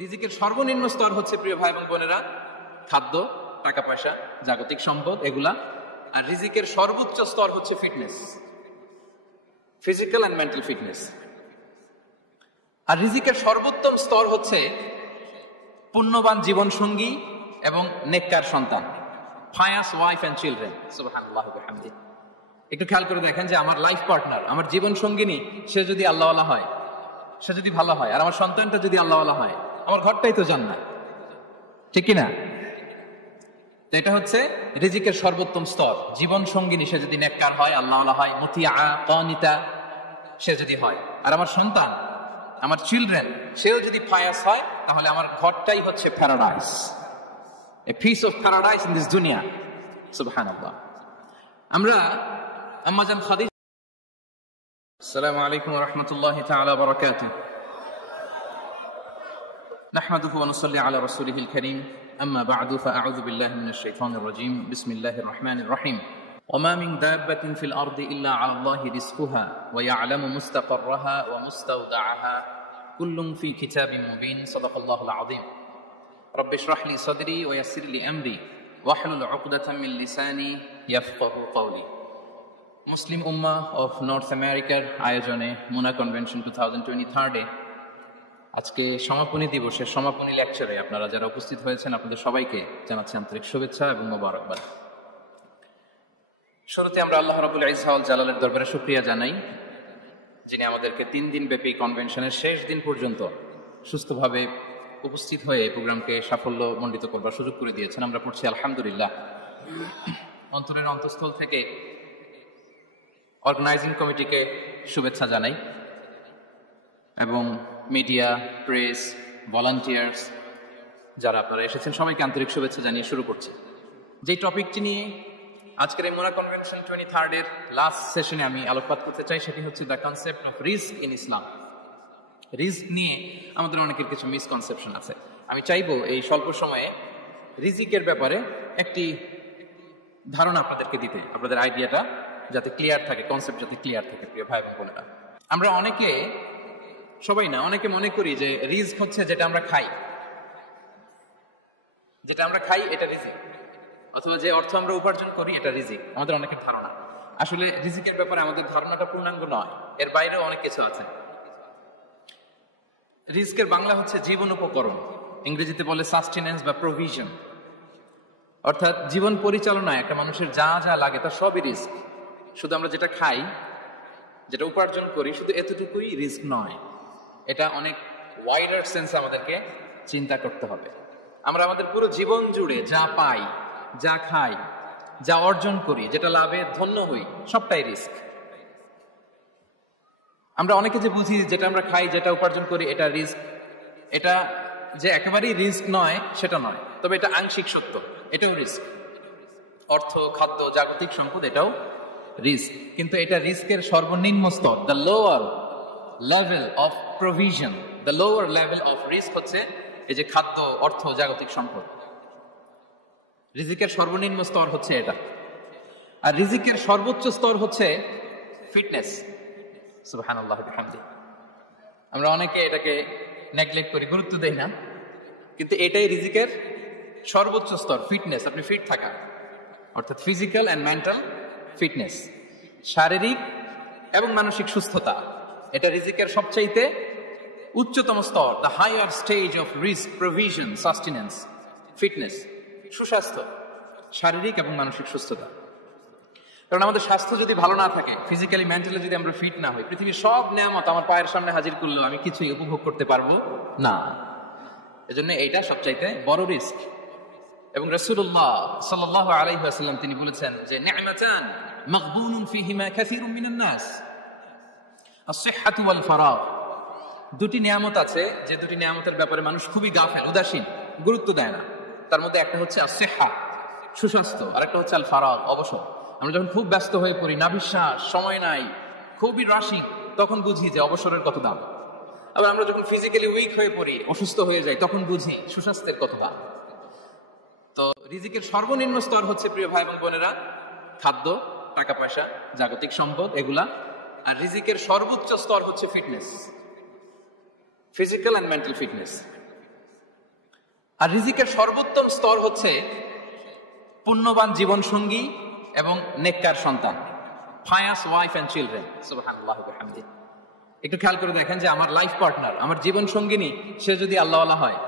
রিজিকের সর্বনিম্ন স্তর হচ্ছে প্রিয় ভাই এবং বোনেরা খাদ্য, টাকা পয়সা, জাগতিক সম্পদ এগুলা। আর রিজিকের সর্বোচ্চ স্তর হচ্ছে fitness, physical and mental fitness. আর রিজিকের সর্বোত্তম স্তর হচ্ছে পুণ্যবান জীবন সঙ্গী এবং নেককার সন্তান, ফায়াস ওয়াইফ অ্যান্ড চিলড্রেন। সুবহানাল্লাহ ওয়া বিহামদিহি। একটু খেয়াল করে দেখেন যে আমার লাইফ পার্টনার, আমার জীবন সঙ্গিনী, সে যদি আল্লাহওয়ালা হয়, সে যদি ভালো হয়, আর আমার সন্তানটা যদি আল্লাহওয়ালা হয়, আমার ঘরটাই তো জান্নাত, ঠিক কিনা? তো এটা হচ্ছে রিজিকের সর্বোত্তম স্তর। জীবন সঙ্গিনী সে যদি নেককার হয়, আল্লাহওয়ালা হয়, মুতিয়া কানিতা সে যদি হয়, আর আমার সন্তান, আমার চিলড্রেন, সেও যদি ফায়াস হয়, তাহলে আমার ঘরটাই হচ্ছে paradise, a piece of paradise in this দুনিয়া। সুবহানাল্লাহ। আমরা আম্মাজান খাদিজা, আসসালামু আলাইকুম ওয়া রাহমাতুল্লাহি তাআলা ওয়া বারাকাতুহু, নাহমাদুহু ওয়া নুসাল্লি আলা রাসূলিহিল কারীম, আম্মা বা'দু, ফাআউযু বিল্লাহি মিনাশ শাইতানির রাজীম, বিসমিল্লাহির রাহমানির রাহিম। وما من دابة في الأرض إلا على الله رزقها ويعلم مستقرها ومستودعها كل في كتاب مبين. صدق الله العظيم. رب اشرح لي صدري ويسر لي أمري واحلل عقدة من لساني يفقه قولي. মুসলিম উম্মাহ অফ নর্থ আমেরিকার আয়োজনে মুনা কনভেনশন 2023 আজকে সমাপনী দিবসের সমাপনী লেকচারে আপনারা যারা উপস্থিত হয়েছেন, আপনাদের সবাইকে জানাচ্ছি আন্তরিক শুভেচ্ছা এবং মোবারকবাদ। শুরুতে আমরা আল্লাহ রাব্বুল ইজ্জত ওয়াল জালালের দরবারে শুকরিয়া জানাই, যিনি আমাদেরকে 3 দিন ব্যাপী কনভেনশনের শেষ দিন পর্যন্ত সুস্থভাবে উপস্থিত হয়ে এই প্রোগ্রামকে সাফল্য মণ্ডিত করবার সুযোগ করে দিয়েছেন। আমরা পড়ছি আলহামদুলিল্লাহ। অন্তরের অন্তঃস্থল থেকে অর্গানাইজিং কমিটিকে শুভেচ্ছা জানাই এবং মিডিয়া, প্রেস, ভলান্টিয়ার্স যারা আপনারা এসেছেন, সবাইকে আন্তরিক শুভেচ্ছা জানিয়ে শুরু করছি। যেই টপিকটি নিয়ে আজকের এই মুনা কনভেনশন 23rd এর লাস্ট সেশনে আমি আলোকপাত করতে চাই, সেটি হচ্ছে the concept of risk in Islam. Risk নিয়ে আমাদের অনেকের কিছু মিসকনসেপশন আছে। আমি চাইবো এই স্বল্প সময়ে রিজিকের ব্যাপারে একটি ধারণা আপনাদেরকে দিতে, আপনাদের আইডিয়াটা যাতে ক্লিয়ার থাকে, কনসেপ্ট যাতে ক্লিয়ার থাকে। প্রিয় ভাই এবং বোনেরা, আমরা অনেকে, সবাই না, অনেকে মনে করি যে রিস্ক হচ্ছে যেটা আমরা খাই, যেটা আমরা খাই এটা রিজিক, অথবা যে অর্থ আমরা উপার্জন করি এটা রিজিক। আমাদের অনেকের ধারণা। আসলে রিজিকের ব্যাপারে আমাদের ধারণাটা পূর্ণাঙ্গ নয়, এর বাইরেও অনেক কিছু আছে। রিস্কের বাংলা হচ্ছে জীবন উপকরণ, ইংরেজিতে বলে সাস্টেনেন্স বা প্রভিশন। অর্থাৎ জীবন পরিচালনায় একটা মানুষের যা যা লাগে তার সবই রিস্ক। শুধু আমরা যেটা খাই, যেটা উপার্জন করি, শুধু এতটুকুই রিস্ক নয়, এটা অনেক ওয়াইডার সেন্স আমাদেরকে চিন্তা করতে হবে। আমরা আমাদের পুরো জীবন জুড়ে যা পাই, যা খাই, যা অর্জন করি, যেটা লাভে ধন্য হই, সবটাই রিস্ক। আমরা অনেকে যে বুঝি যেটা আমরা খাই, যেটা উপার্জন করি এটা রিস্ক, এটা যে একেবারেই রিস্ক নয় সেটা নয়, তবে এটা আংশিক সত্য, এটাও রিস্ক। অর্থ, খাদ্য, জাগতিক সম্পদ এটাও রিস্ক, কিন্তু এটা রিস্কের সর্বনিম্ন স্তর। The lower level of provision, the lower level of risk হচ্ছে এই যে খাদ্য, অর্থ, জাগতিক সম্পদ। রিজিকের সর্বনিম্ন স্তর হচ্ছে এটা। আর রিজিকের সর্বোচ্চ স্তর হচ্ছে ফিটনেস। সুবহানাল্লাহ ওয়া বিহামদিহি। আমরা অনেকে এটাকে নেগলেক্ট করি, গুরুত্ব দেই না, কিন্তু এটাই রিজিকের সর্বোচ্চ স্তর, ফিটনেস। আপনি ফিট থাকা, অর্থাৎ ফিজিক্যাল অ্যান্ড মেন্টাল ফিটনেস, শারীরিক এবং মানসিক সুস্থতা, এটা রিজিকের সবচাইতে উচ্চতম স্তর। দ্য হায়ার স্টেজ অফ রিস্ক, প্রভিশন, সাস্টেনেন্স, ফিটনেস, সুস্বাস্থ্য, শারীরিক এবং মানসিক সুস্থতা। কারণ আমাদের স্বাস্থ্য যদি ভালো না থাকে, ফিজিক্যালি মেন্টালি যদি আমরা ফিট না হই, পৃথিবীর সব নেয়ামত আমার পায়ের সামনে হাজির করলেও আমি কিছুই উপভোগ করতে পারবো না। এজন্য এইটা সবচাইতে বড় রিস্ক। এবং রাসূলুল্লাহ সাল্লাল্লাহু আলাইহি ওয়াসাল্লাম তিনি বলেছেন যে নি'মাতান মাগবুনুন ফীহিমা কাসীরুম মিনান নাস, আস-সিহহাতু ওয়াল ফারাগ। দুটি নিয়ামত আছে যে দুটি নিয়ামতের ব্যাপারে মানুষ খুবই গাফেল, উদাসীন, গুরুত্ব দেয় না। তার মধ্যে একটা হচ্ছে আস-সিহহা, সুস্বাস্থ্য, আর একটা হচ্ছে আল ফারাগ, অবসর। আমরা যখন খুব ব্যস্ত হয়ে পড়ি, নাভিশ্বাস, সময় নাই, খুবই রাশিং, তখন বুঝি যে অবসরের কত দাম। আবার আমরা যখন ফিজিক্যালি উইক হয়ে পড়ি, অসুস্থ হয়ে যাই, তখন বুঝি সুস্বাস্থ্যের কত দাম। তো রিজিকের সর্বনিম্ন স্তর হচ্ছে প্রিয় ভাই এবং বোনেরা খাদ্য, টাকা পয়সা, জাগতিক সম্পদ এগুলা। আর রিজিকের সর্বোচ্চ স্তর হচ্ছে fitness, physical and mental fitness. আর রিজিকের সর্বোত্তম স্তর হচ্ছে পুণ্যবান জীবন সঙ্গী এবং নেককার সন্তান, pious wife and children। সুবহানাল্লাহ ওয়া বিহামদিহি। একটু খেয়াল করে দেখেন যে আমার লাইফ পার্টনার, আমার জীবন সঙ্গিনী, সে যদি আল্লাহওয়ালা হয়,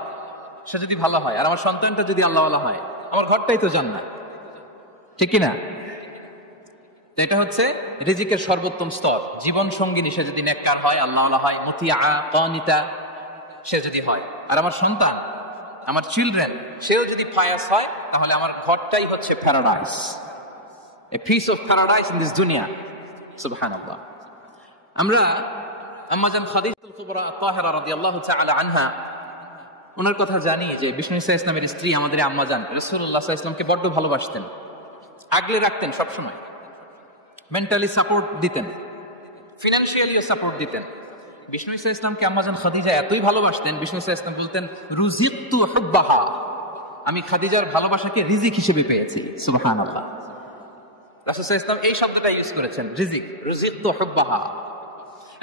সে যদি ভালো হয়, আর আমার সন্তানটা যদি আল্লাহওয়ালা হয়, আমার ঘরটাই তো জান্নাত, ঠিক কি না? তো এটা হচ্ছে রিজিকের সর্বোত্তম স্তর। জীবন সঙ্গিনী সে যদি নেককার হয়, আল্লাহওয়ালা হয়, মুতিয়া কানিতা সে যদি হয়, আর আমার সন্তান, আমার চিলড্রেন, সেও যদি পায়াস হয়, তাহলে আমার ঘরটাই হচ্ছে paradise, a piece of paradise in this দুনিয়া। সুবহানাল্লাহ। আমরা আম্মাজান খাদিজাতুল কুবরা আত-তাহিরা রাদিয়াল্লাহু তাআলা আনহা, ওনার কথা জানি যে বিষ্ণু ইসা ইসলামের স্ত্রী আমাদের আম্মাজান রাসূলুল্লাহ সাল্লাল্লাহু আলাইহি ওয়াসাল্লামকে বড্ড ভালোবাসতেন, আগলে রাখতেন, সবসময় মেন্টালি সাপোর্ট দিতেন, ফিনান্সিয়ালিও সাপোর্ট দিতেন। বিষ্ণু ইসা ইসলামকে আম্মাজান খাদিজা এতই ভালোবাসতেন, বিষ্ণু ইসা ইসলাম বলতেন, রুজিকতু হুব্বাহা, আমি খাদিজার ভালোবাসাকে রিজিক হিসেবে পেয়েছি। সুবহানাল্লাহ। রাসূল সাল্লাল্লাহু আলাইহি ওয়াসাল্লাম এই শব্দটা ইউজ করেছেন, রিজিক, রুজিকতু হুব্বাহা।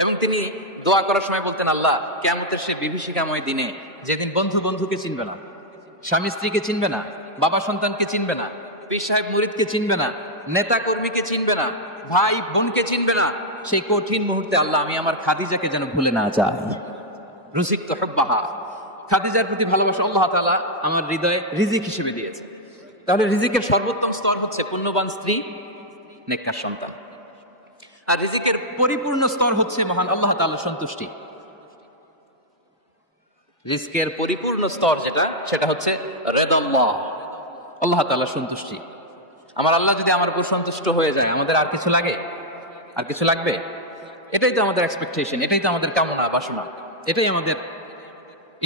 এবং তিনি দোয়া করার সময় বলতেন, আল্লাহ, কিয়ামতের সে বিভীষিকাময় দিনে, যেদিন বন্ধু বন্ধুকে চিনবে না, স্বামী স্ত্রীকে চিনবে না, বাবা সন্তানকে চিনবে না, পীর সাহেব মুরিদকে চিনবে না, নেতা কর্মীকে চিনবে না, ভাই বোনকে চিনবে না, সেই কঠিন মুহূর্তে আল্লাহ, আমি আমার খাদিজাকে যেন ভুলে না যাই। রুজিকতু হুব্বাহা, খাদিজার প্রতি ভালোবাসা আল্লাহ তাআলা আমার হৃদয়ে রিজিক হিসেবে দিয়েছে। তাহলে রিজিকের সর্বোত্তম স্তর হচ্ছে পুণ্যবান স্ত্রী, নেককার সন্তান। আর রিজিকের পরিপূর্ণ স্তর হচ্ছে মহান আল্লাহ তাআলার সন্তুষ্টি। রিজিকের পরিপূর্ণ স্তর যেটা, সেটা হচ্ছে রিদাল্লাহ, আল্লাহ তাআলার সন্তুষ্টি। আমার আল্লাহ যদি আমার উপর সন্তুষ্ট হয়ে যায়, আমাদের আর কিছু লাগে? আর কিছু লাগবে? এটাই তো আমাদের এক্সপেকটেশন, এটাই তো আমাদের কামনা বাসনা, এটাই আমাদের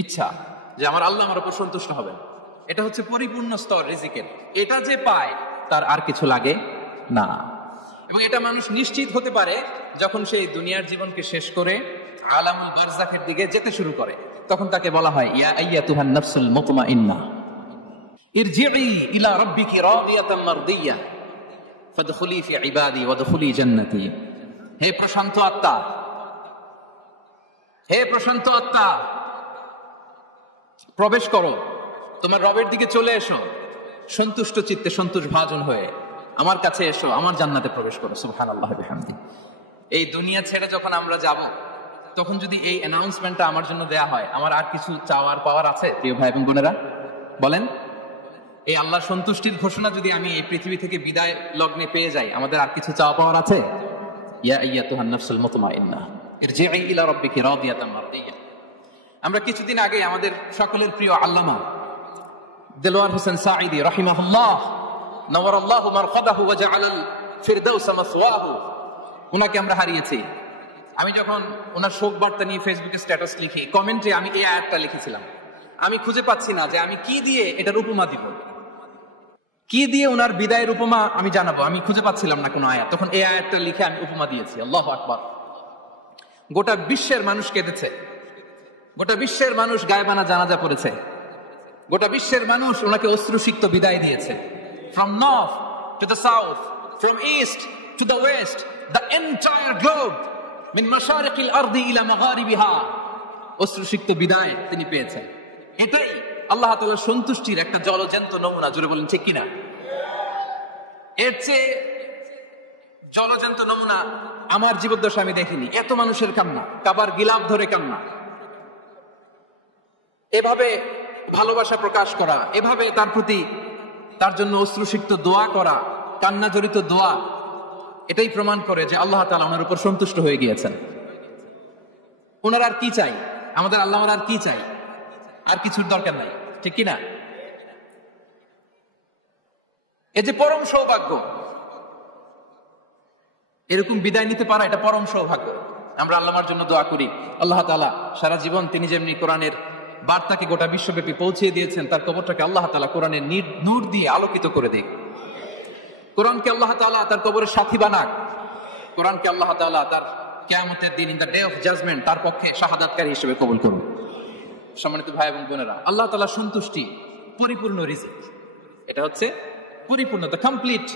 ইচ্ছা যে আমার আল্লাহ আমার উপর সন্তুষ্ট হবেন। এটা হচ্ছে পরিপূর্ণ স্তর রিজিকের। এটা যে পায়, তার আর কিছু লাগে না। এবং এটা মানুষ নিশ্চিত হতে পারে যখন সেই দুনিয়ার জীবনকে শেষ করে আলামুল বারজাখের দিকে যেতে শুরু করে। তখন তাকে বলা হয়, ইয়া আইয়াতুহান নাফসুল মুতমাইন্নাহ ইরজিই ইলা রাব্বিকি রাদিয়াতাম মারদিয়াহ ফাদখুলি ফি ইবাদি ওয়াদখুলি জান্নাতি। হে প্রশান্ত আত্মা, হে প্রশান্ত আত্মা, প্রবেশ করো, তোমার রবের দিকে চলে এসো, সন্তুষ্ট চিত্তে, সন্তোষ ভাজন হয়ে আমার কাছে এসো, আমার জান্নাতে প্রবেশ করো। সুবহানাল্লাহ ওয়া বিহামদিহি। এই দুনিয়া ছেড়ে যখন আমরা যাব, তখন যদি এই অ্যানাউন্সমেন্টটা আমার জন্য দেয়া হয়, আমার আর কিছু চাওয়ার পাওয়ার আছে? প্রিয় ভাই এবং বোনেরা, বলেন, এই আল্লাহর সন্তুষ্টির ঘোষণা যদি আমি এই পৃথিবী থেকে বিদায় লগ্নে পেয়ে যাই, আমাদের আর কিছু চাওয়া পাওয়ার আছে? ইয়া আইয়াতুহান নাফসুল মুতমাইন্নাহ ইরজিই ইলা রাব্বিকি রাদিয়াতাম মারদিয়াহ। আমরা কিছুদিন আগে আমাদের সকলের প্রিয় আল্লামা দেলোয়ার হোসেন সাঈদী রাহিমাহুল্লাহ, নাওয়ারাল্লাহু মারকাদাহু ওয়া জাআলাল ফিরদাউসা মাসওয়াহু, উনাকে আমরা হারিয়েছি। আমি যখন ওনার শোক বার্তা নিয়ে ফেসবুকে স্ট্যাটাস লিখি, কমেন্টে আমি এই আয়াতটা লিখেছিলাম। আমি খুঁজে পাচ্ছি না যে আমি কি দিয়ে এটার উপমা দিব, কি দিয়ে ওনার বিদায়ের উপমা আমি জানাবো। আমি খুঁজে পাচ্ছিলাম না কোনো আয়াত। তখন এই আয়াতটা লিখে আমি উপমা দিয়েছি। আল্লাহু আকবার। গোটা বিশ্বের মানুষ কেঁদেছে, গোটা বিশ্বের মানুষ গায়বানা জানাজা পড়েছে, গোটা বিশ্বের মানুষ ওনাকে অশ্রুসিক্ত বিদায় দিয়েছে। From north to the south, from east to the west, the entire globe, min mashariqil ardi ila magharibiha, অশ্রুসিক্ত বিদায় তিনি পেয়েছেন। এটাই আল্লাহ তাআলার সন্তুষ্টির একটা জলজ্যান্ত নমুনা। জোরে বলেন ঠিক কিনা? এর চেয়ে জলজ্যান্ত নমুনা আমার জীবদ্দশা আমি দেখিনি। এত মানুষের কান্না, কাবার গিলাফ ধরে কান্না, এভাবে ভালোবাসা প্রকাশ করা, এভাবে তার প্রতি, তার জন্য অশ্রুসিক্ত দোয়া করা, কান্না জড়িত দোয়া, এটাই প্রমাণ করে যে আল্লাহ তাআলা ওনার উপর সন্তুষ্ট হয়ে গিয়েছেন। ওনার আর কি চাই? আমাদের আল্লাহর আর কি চাই? আর কিছুর দরকার নাই, ঠিক কিনা? এই যে পরম সৌভাগ্য, এরকম বিদায় নিতে পারা, এটা পরম সৌভাগ্য। আমরা আল্লাহর জন্য দোয়া করি, আল্লাহ তাআলা সারা জীবন তিনি যেমনি কোরআনের বার্তাকে গোটা বিশ্বব্যাপী পৌঁছিয়ে দিয়েছেন, তার কবরটাকে আল্লাহ তাআলা কোরআনের নূর দিয়ে আলোকিত করে দিক। কোরআনকে আল্লাহ তাআলা তার কবরের সাথী বানাক। কোরআনকে আল্লাহ তাআলা তার কিয়ামতের দিন, in the day of judgement, তার পক্ষে শাহাদাতকারী হিসেবে কবুল করুন। সম্মানিত ভাই এবং বোনেরা, আল্লাহ তাআলার সন্তুষ্টি পরিপূর্ণ রিজিক। এটা হচ্ছে পরিপূর্ণ, দ্য কমপ্লিট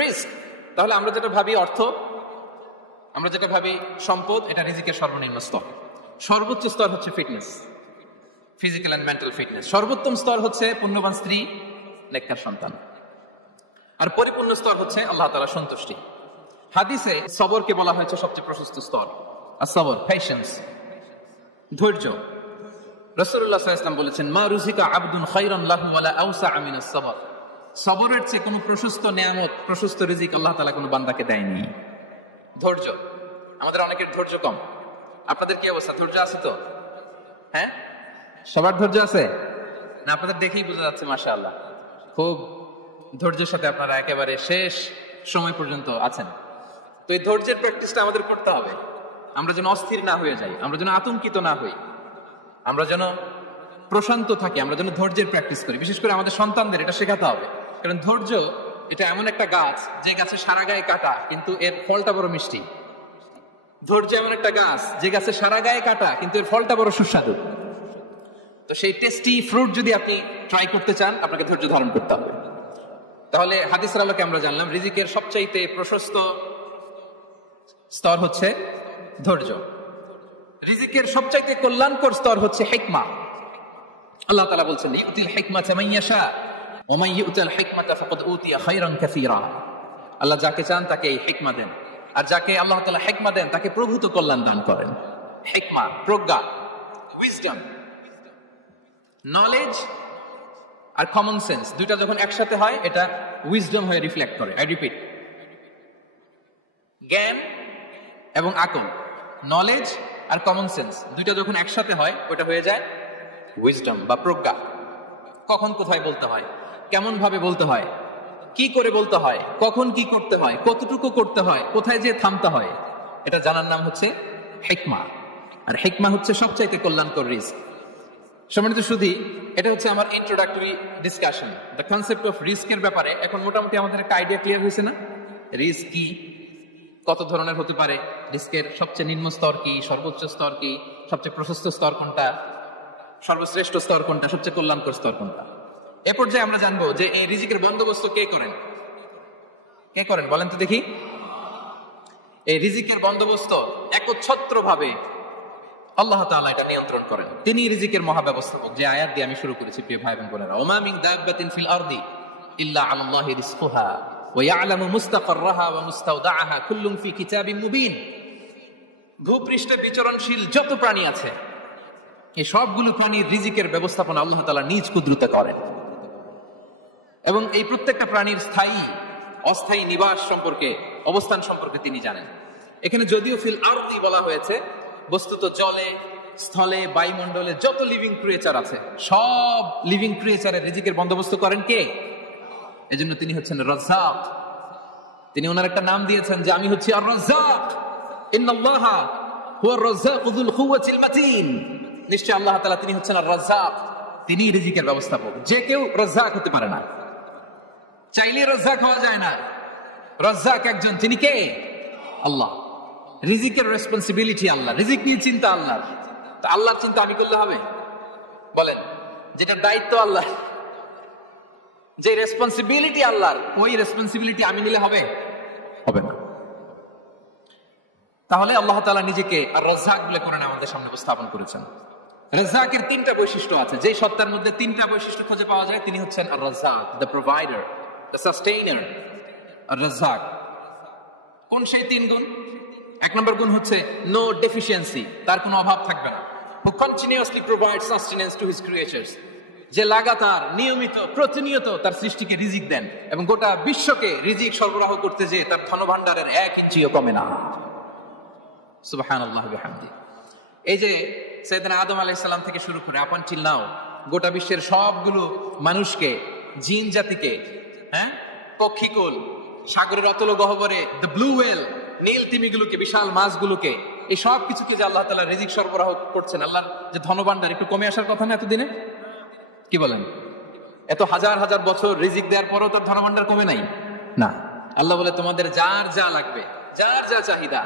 রিস্ক। তাহলে আমরা যেটা ভাবি অর্থ, আমরা যেটা ভাবি সম্পদ, এটা রিজিকের সর্বনিম্ন স্তর। সর্বোচ্চ স্তর হচ্ছে fitness. Physical and mental fitness. সর্বোত্তম স্তর হচ্ছে পুণ্যবান স্ত্রী, নেককার সন্তান। আর পরিপূর্ণ স্তর হচ্ছে আল্লাহ তাআলার সন্তুষ্টি। হাদিসে সবরকে বলা হয়েছে সবচেয়ে প্রশস্ত স্তর। আর সবর, পেশেন্স, ধৈর্য। রাসূলুল্লাহ সাল্লাল্লাহু আলাইহি ওয়াসাল্লাম বলেছেন, মা রুজিকা আবদুন খায়রান লাহু ওয়ালা আওসা মিনাস সবর। সবরের চেয়ে কোনো প্রশস্ত নিয়ামত, প্রশস্ত রিজিক আল্লাহ তাআলা কোনো বান্দাকে দেয়নি। ধৈর্য। আমাদের অনেকের ধৈর্য কম। আপনাদের কি অবস্থা? ধৈর্য আছে তো? হ্যাঁ, সবার ধৈর্য আছে না? আপনাদের দেখেই বোঝা যাচ্ছে মাশাআল্লাহ, খুব ধৈর্যের সাথে আপনারা একেবারে শেষ সময় পর্যন্ত আছেন। তো এই ধৈর্যের প্র্যাকটিসটা আমাদের করতে হবে। আমরা যেন অস্থির না হয়ে যাই, আমরা যেন আতঙ্কিত না হই, আমরা যেন প্রশান্ত থাকি, আমরা যেন ধৈর্যের প্র্যাকটিস করি। বিশেষ করে আমাদের সন্তানদের এটা শেখাতে হবে। কারণ ধৈর্য এটা এমন একটা গাছ, যে গাছে সারা গায়ে কাটা কিন্তু এর ফলটা বড় মিষ্টি। ধৈর্য এমন একটা গাছ, যে গাছে সারা গায়ে কাটা কিন্তু এর ফলটা বড় সুস্বাদু। তো সেই টেস্টি ফ্রুট যদি আপনি ট্রাই করতে চান, আপনাকে ধৈর্য ধারণ করতে হবে। তাহলে হাদিসের আলোকে আমরা জানলাম রিজিকের সবচাইতে প্রশস্ত স্তর হচ্ছে ধৈর্য। রিজিকের সবচাইতে কল্যাণকর স্তর হচ্ছে হিকমা। আল্লাহ তাআলা বলছেন, ইউতিল হিকমাতা মান ইয়াশা ওয়া মান ইউতিল হিকমাতা ফাকাদ উতিয়া খায়রান কাসীরা। আল্লাহ যাকে চান তাকে এই হিকমা দেন, আর যাকে আল্লাহ তাআলা হিকমা দেন তাকে প্রভূত কল্যাণ দান করেন। হিকমা, প্রজ্ঞা, উইজডম, নলেজ আর কমন সেন্স, দুইটা যখন একসাথে হয় এটা উইজডম হয়ে রিফ্লেক্ট করে। আই রিপিট, জ্ঞান এবং আকল, নলেজ আর কমন সেন্স দুইটা যখন একসাথে হয় ওটা হয়ে যায় উইজডম বা প্রজ্ঞা। কখন কোথায় বলতে হয়, কেমন ভাবে বলতে হয়, কি করে বলতে হয়, কখন কি করতে হয়, কতটুকু করতে হয়, কোথায় যে থামতে হয়, এটা জানার নাম হচ্ছে হিকমা। আর হিকমা হচ্ছে সবচাইতে কল্যাণকর রিস্ক। সম্মানিত সুধী, এটা হচ্ছে আমার introductory discussion. The concept of রিস্কের ব্যাপারে এখন মোটামুটি আমাদের একটা আইডিয়া ক্লিয়ার হয়েছে না? রিস্ক কি, কত ধরনের হতে পারে, রিস্কের সবচেয়ে নিম্ন স্তর কি, সর্বোচ্চ স্তর কি, সবচেয়ে প্রশস্ত স্তর কোনটা, সর্বশ্রেষ্ঠ স্তর কোনটা, সবচেয়ে কল্যাণকর স্তর কোনটা। এ পর্যায়ে আমরা জানবো যে এই রিজিকের বন্দোবস্ত কে করেন। কে করেন বলেন তো দেখি? এই রিজিকের বন্দোবস্ত একচ্ছত্র ভাবে আল্লাহ তাআলা এটা নিয়ন্ত্রণ করেন। তিনি রিজিকের মহাব্যবস্থাপক। যে আয়াত দিয়ে আমি শুরু করেছি প্রিয় ভাই এবং বোনেরা, ওমা মিন দাব্বাতিন ফিল আরদি ইল্লা আলাল্লাহি রিজকুহা ওয়া ইয়ালামু মুস্তাকাররাহা ওয়া মুস্তাওদাআহা কুল্লুন ফি কিতাবিন মুবিন। ভূপৃষ্ঠে বিচরণশীল যত প্রাণী আছে, এই সবগুলো প্রাণীর রিজিকের ব্যবস্থাপনা আল্লাহ তাআলা নিজ কুদরতে করেন। এবং এই প্রত্যেকটা প্রাণীর স্থায়ী অস্থায়ী নিবাস সম্পর্কে, অবস্থান সম্পর্কে তিনি জানেন। এখানে যদিও ফিল আরদি বলা হয়েছে, বস্তুত জলে, স্থলে, বায়ুমণ্ডলে যত লিভিং ক্রিয়েচার আছে, সব লিভিং ক্রিয়েচারের রিজিকের বন্দোবস্ত করেন কে? এজন্য তিনি হচ্ছেন রাজ্জাক। তিনি ওনার একটা নাম দিয়েছেন যে আমি হচ্ছি আর রাজ্জাক, ইন্নাল্লাহা হুয়ার রাজ্জাকু যুল কুওয়াতিল মাতিন। নিশ্চয় আল্লাহ তাআলা তিনি হচ্ছেন আর রাজ্জাক, তিনি রিজিকের ব্যবস্থাপক। যে কেউ রাজ্জাক হতে পারে না, চাইলে রাজ্জাক হওয়া যায় না। রাজ্জাক একজন, তিনি কে? আল্লাহ। রিজিকের রেসপন্সিবিলিটি আল্লাহ, রিজিক নিয়ে চিন্তা আল্লাহর। তা আল্লাহর চিন্তা আমি করলে হবে? বলেন, যেটা দায়িত্ব আল্লাহ, যে রেসপন্সিবিলিটি আল্লাহর, ওই রেসপন্সিবিলিটি আমি নিলে হবে? হবে না। তাহলে আল্লাহ তাআলা নিজেকে আর রাজ্জাক বলে কোরআনে আমাদের সামনে উপস্থাপন করেছেন। রাজ্জাকের তিনটা বৈশিষ্ট্য আছে। যে সত্তার মধ্যে তিনটা বৈশিষ্ট্য খুঁজে পাওয়া যায়, তিনি হচ্ছেন আর রাজ্জাক, দ্য প্রোভাইডার, দ্য সাস্টেইনার। আর রাজ্জাক কোন সেই তিন গুণ? এক নম্বর গুণ হচ্ছে নো ডেফিসিয়েন্সি, তার কোনো অভাব থাকবে না। who continuously provides sustenance to his creatures, যে লাগাতার, নিয়মিত, প্রতিনিয়ত তার সৃষ্টিকে রিজিক দেন এবং গোটা বিশ্বকে রিজিক সরবরাহ করতে যে তার ধনভাণ্ডারের 1 ইঞ্চিও কমে না। সুবহানাল্লাহি ওয়া বিহামদিহি। এই যে সাইয়েদনা আদম আলাইহিস সালাম থেকে শুরু করে আপ আনটিল নাও গোটা বিশ্বের সবগুলো মানুষকে, জিন জাতিকে, হ্যাঁ, পক্ষীকুল, সাগরের অতল গহ্বরে দ্য ব্লু ওয়েল, নীল তিমিগুলোকে, বিশাল মাছগুলোকে, এই সব কিছুকে যে আল্লাহ তাআলা রিজিক সরবরাহ করছেন, আল্লাহর যে ধনভাণ্ডার একটু কমে আসার কথা না এতদিনে? কি বলেন? এত হাজার হাজার বছর রিজিক দেওয়ার পরও তোর ধনভাণ্ডার কমে নাই না। আল্লাহ বলে তোমাদের যার যা লাগবে, যার যা চাহিদা,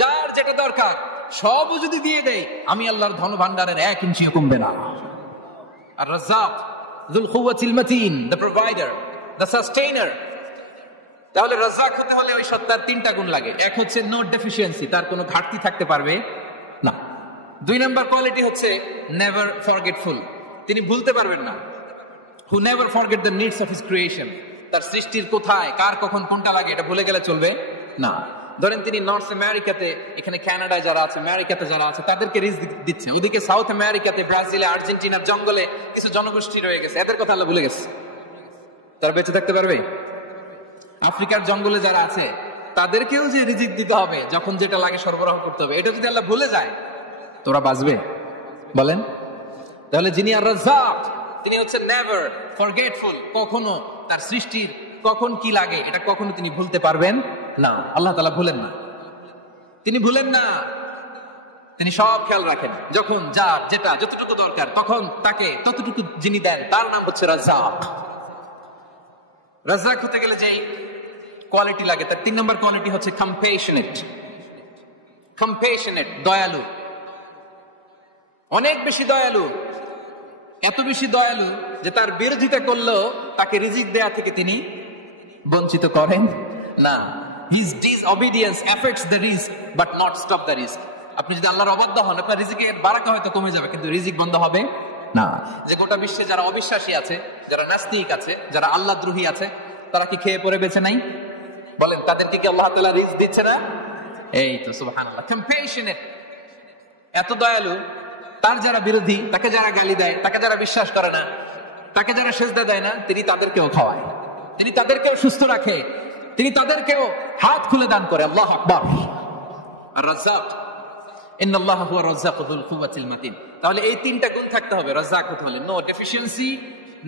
যার যেটা দরকার সবও যদি দিয়ে দেয়, আমি আল্লাহর ধনভাণ্ডারের 1 ইঞ্চিও কমবে না। আর Razzak যুল কুওয়াতিল মাতিন, the provider, the sustainer. তাহলে রাজ্জাক হতে হলে ওই সত্তার তিনটা গুণ লাগে। এক হচ্ছে নো ডেফিসিয়েন্সি, তার কোনো ঘাটতি থাকতে পারবে না। 2 নাম্বার কোয়ালিটি হচ্ছে নেভার ফরগেটফুল, তিনি ভুলতে পারবেন না। who never forget the needs of his creation, তার সৃষ্টির কোথায় কার কখন কোনটা লাগে এটা ভুলে গেলে চলবে না। ধরেন তিনি নর্থ আমেরিকাতে, এখানে কানাডায় যারা আছে, আমেরিকাতে যারা আছে, তাদেরকে রিস্ক দিচ্ছে। ওদিকে সাউথ আমেরিকাতে, ব্রাজিলে, আর্জেন্টিনার জঙ্গলে কিছু জনগোষ্ঠী রয়ে গেছে, এদের কথা আল্লাহ ভুলে গেছে। তারা বেঁচে থাকতে পারবে? আফ্রিকার জঙ্গলে যারা আছে তাদেরকেও যে রিজিক দিতে হবে, যখন যেটা লাগে সরবরাহ করতে হবে, এটা যদি আল্লাহ ভুলে যায় তোরা বাঁচবে? বলেন। তাহলে যিনি আর রাজ্জাক, তিনি হচ্ছেন নেভার ফরগেটফুল। কখনো তার সৃষ্টির কখন কি লাগে এটা কখনো তিনি ভুলতে পারবেন না। আল্লাহ তাআলা ভুলেন না, তিনি ভুলেন না, তিনি সব খেয়াল রাখেন। যখন যার যেটা যতটুকু দরকার তখন তাকে ততটুকু যিনি দেন, তার নাম হচ্ছে রাজ্জাক। রাজ্জাক হতে গেলে যেই কোয়ালিটি লাগে, তার 3 নম্বর কোয়ালিটি হচ্ছে কম্প্যাশনেট। কম্প্যাশনেট, দয়ালু, অনেক বেশি দয়ালু। এত বেশি দয়ালু যে তার বিরোধিতা করলেও তাকে রিজিক দেয়া থেকে তিনি বঞ্চিত করেন না। His disobedience affects the risk but not stop the risk. আপনি যদি আল্লাহর অবাধ্য হন, আপনার রিজিকের বারাকা হয়তো কমে যাবে, কিন্তু রিজিক বন্ধ হবে না। যে গোটা বিশ্বে যারা অবিশ্বাসী আছে, যারা নাস্তিক আছে, যারা আল্লাহদ্রোহী আছে, তারা কি খেয়ে পরে বেঁচে নাই? বলেন, তাদেরকে কি আল্লাহ তাআলা রিজিক দিচ্ছে না? এই তো সুবহানাল্লাহ। কম্প্যাশনেট, এত দয়ালু, তার যারা বিরোধী, তাকে যারা গালি দেয়, তাকে যারা বিশ্বাস করে না, তাকে যারা সেজদা দেয় না, তিনি তাদেরকেও খাওয়ায়, তিনি তাদেরকেও সুস্থ রাখে, তিনি তাদেরকেও হাত খুলে দান করে। আল্লাহু আকবার। আর রাজ্জাক, ইন্নাল্লাহা হুয়া রাজ্জাকু যুল কুওয়াতিল মাতিন। তাহলে এই 3টা গুণ থাকতে হবে রাজ্জাক হতে হলে। No deficiency,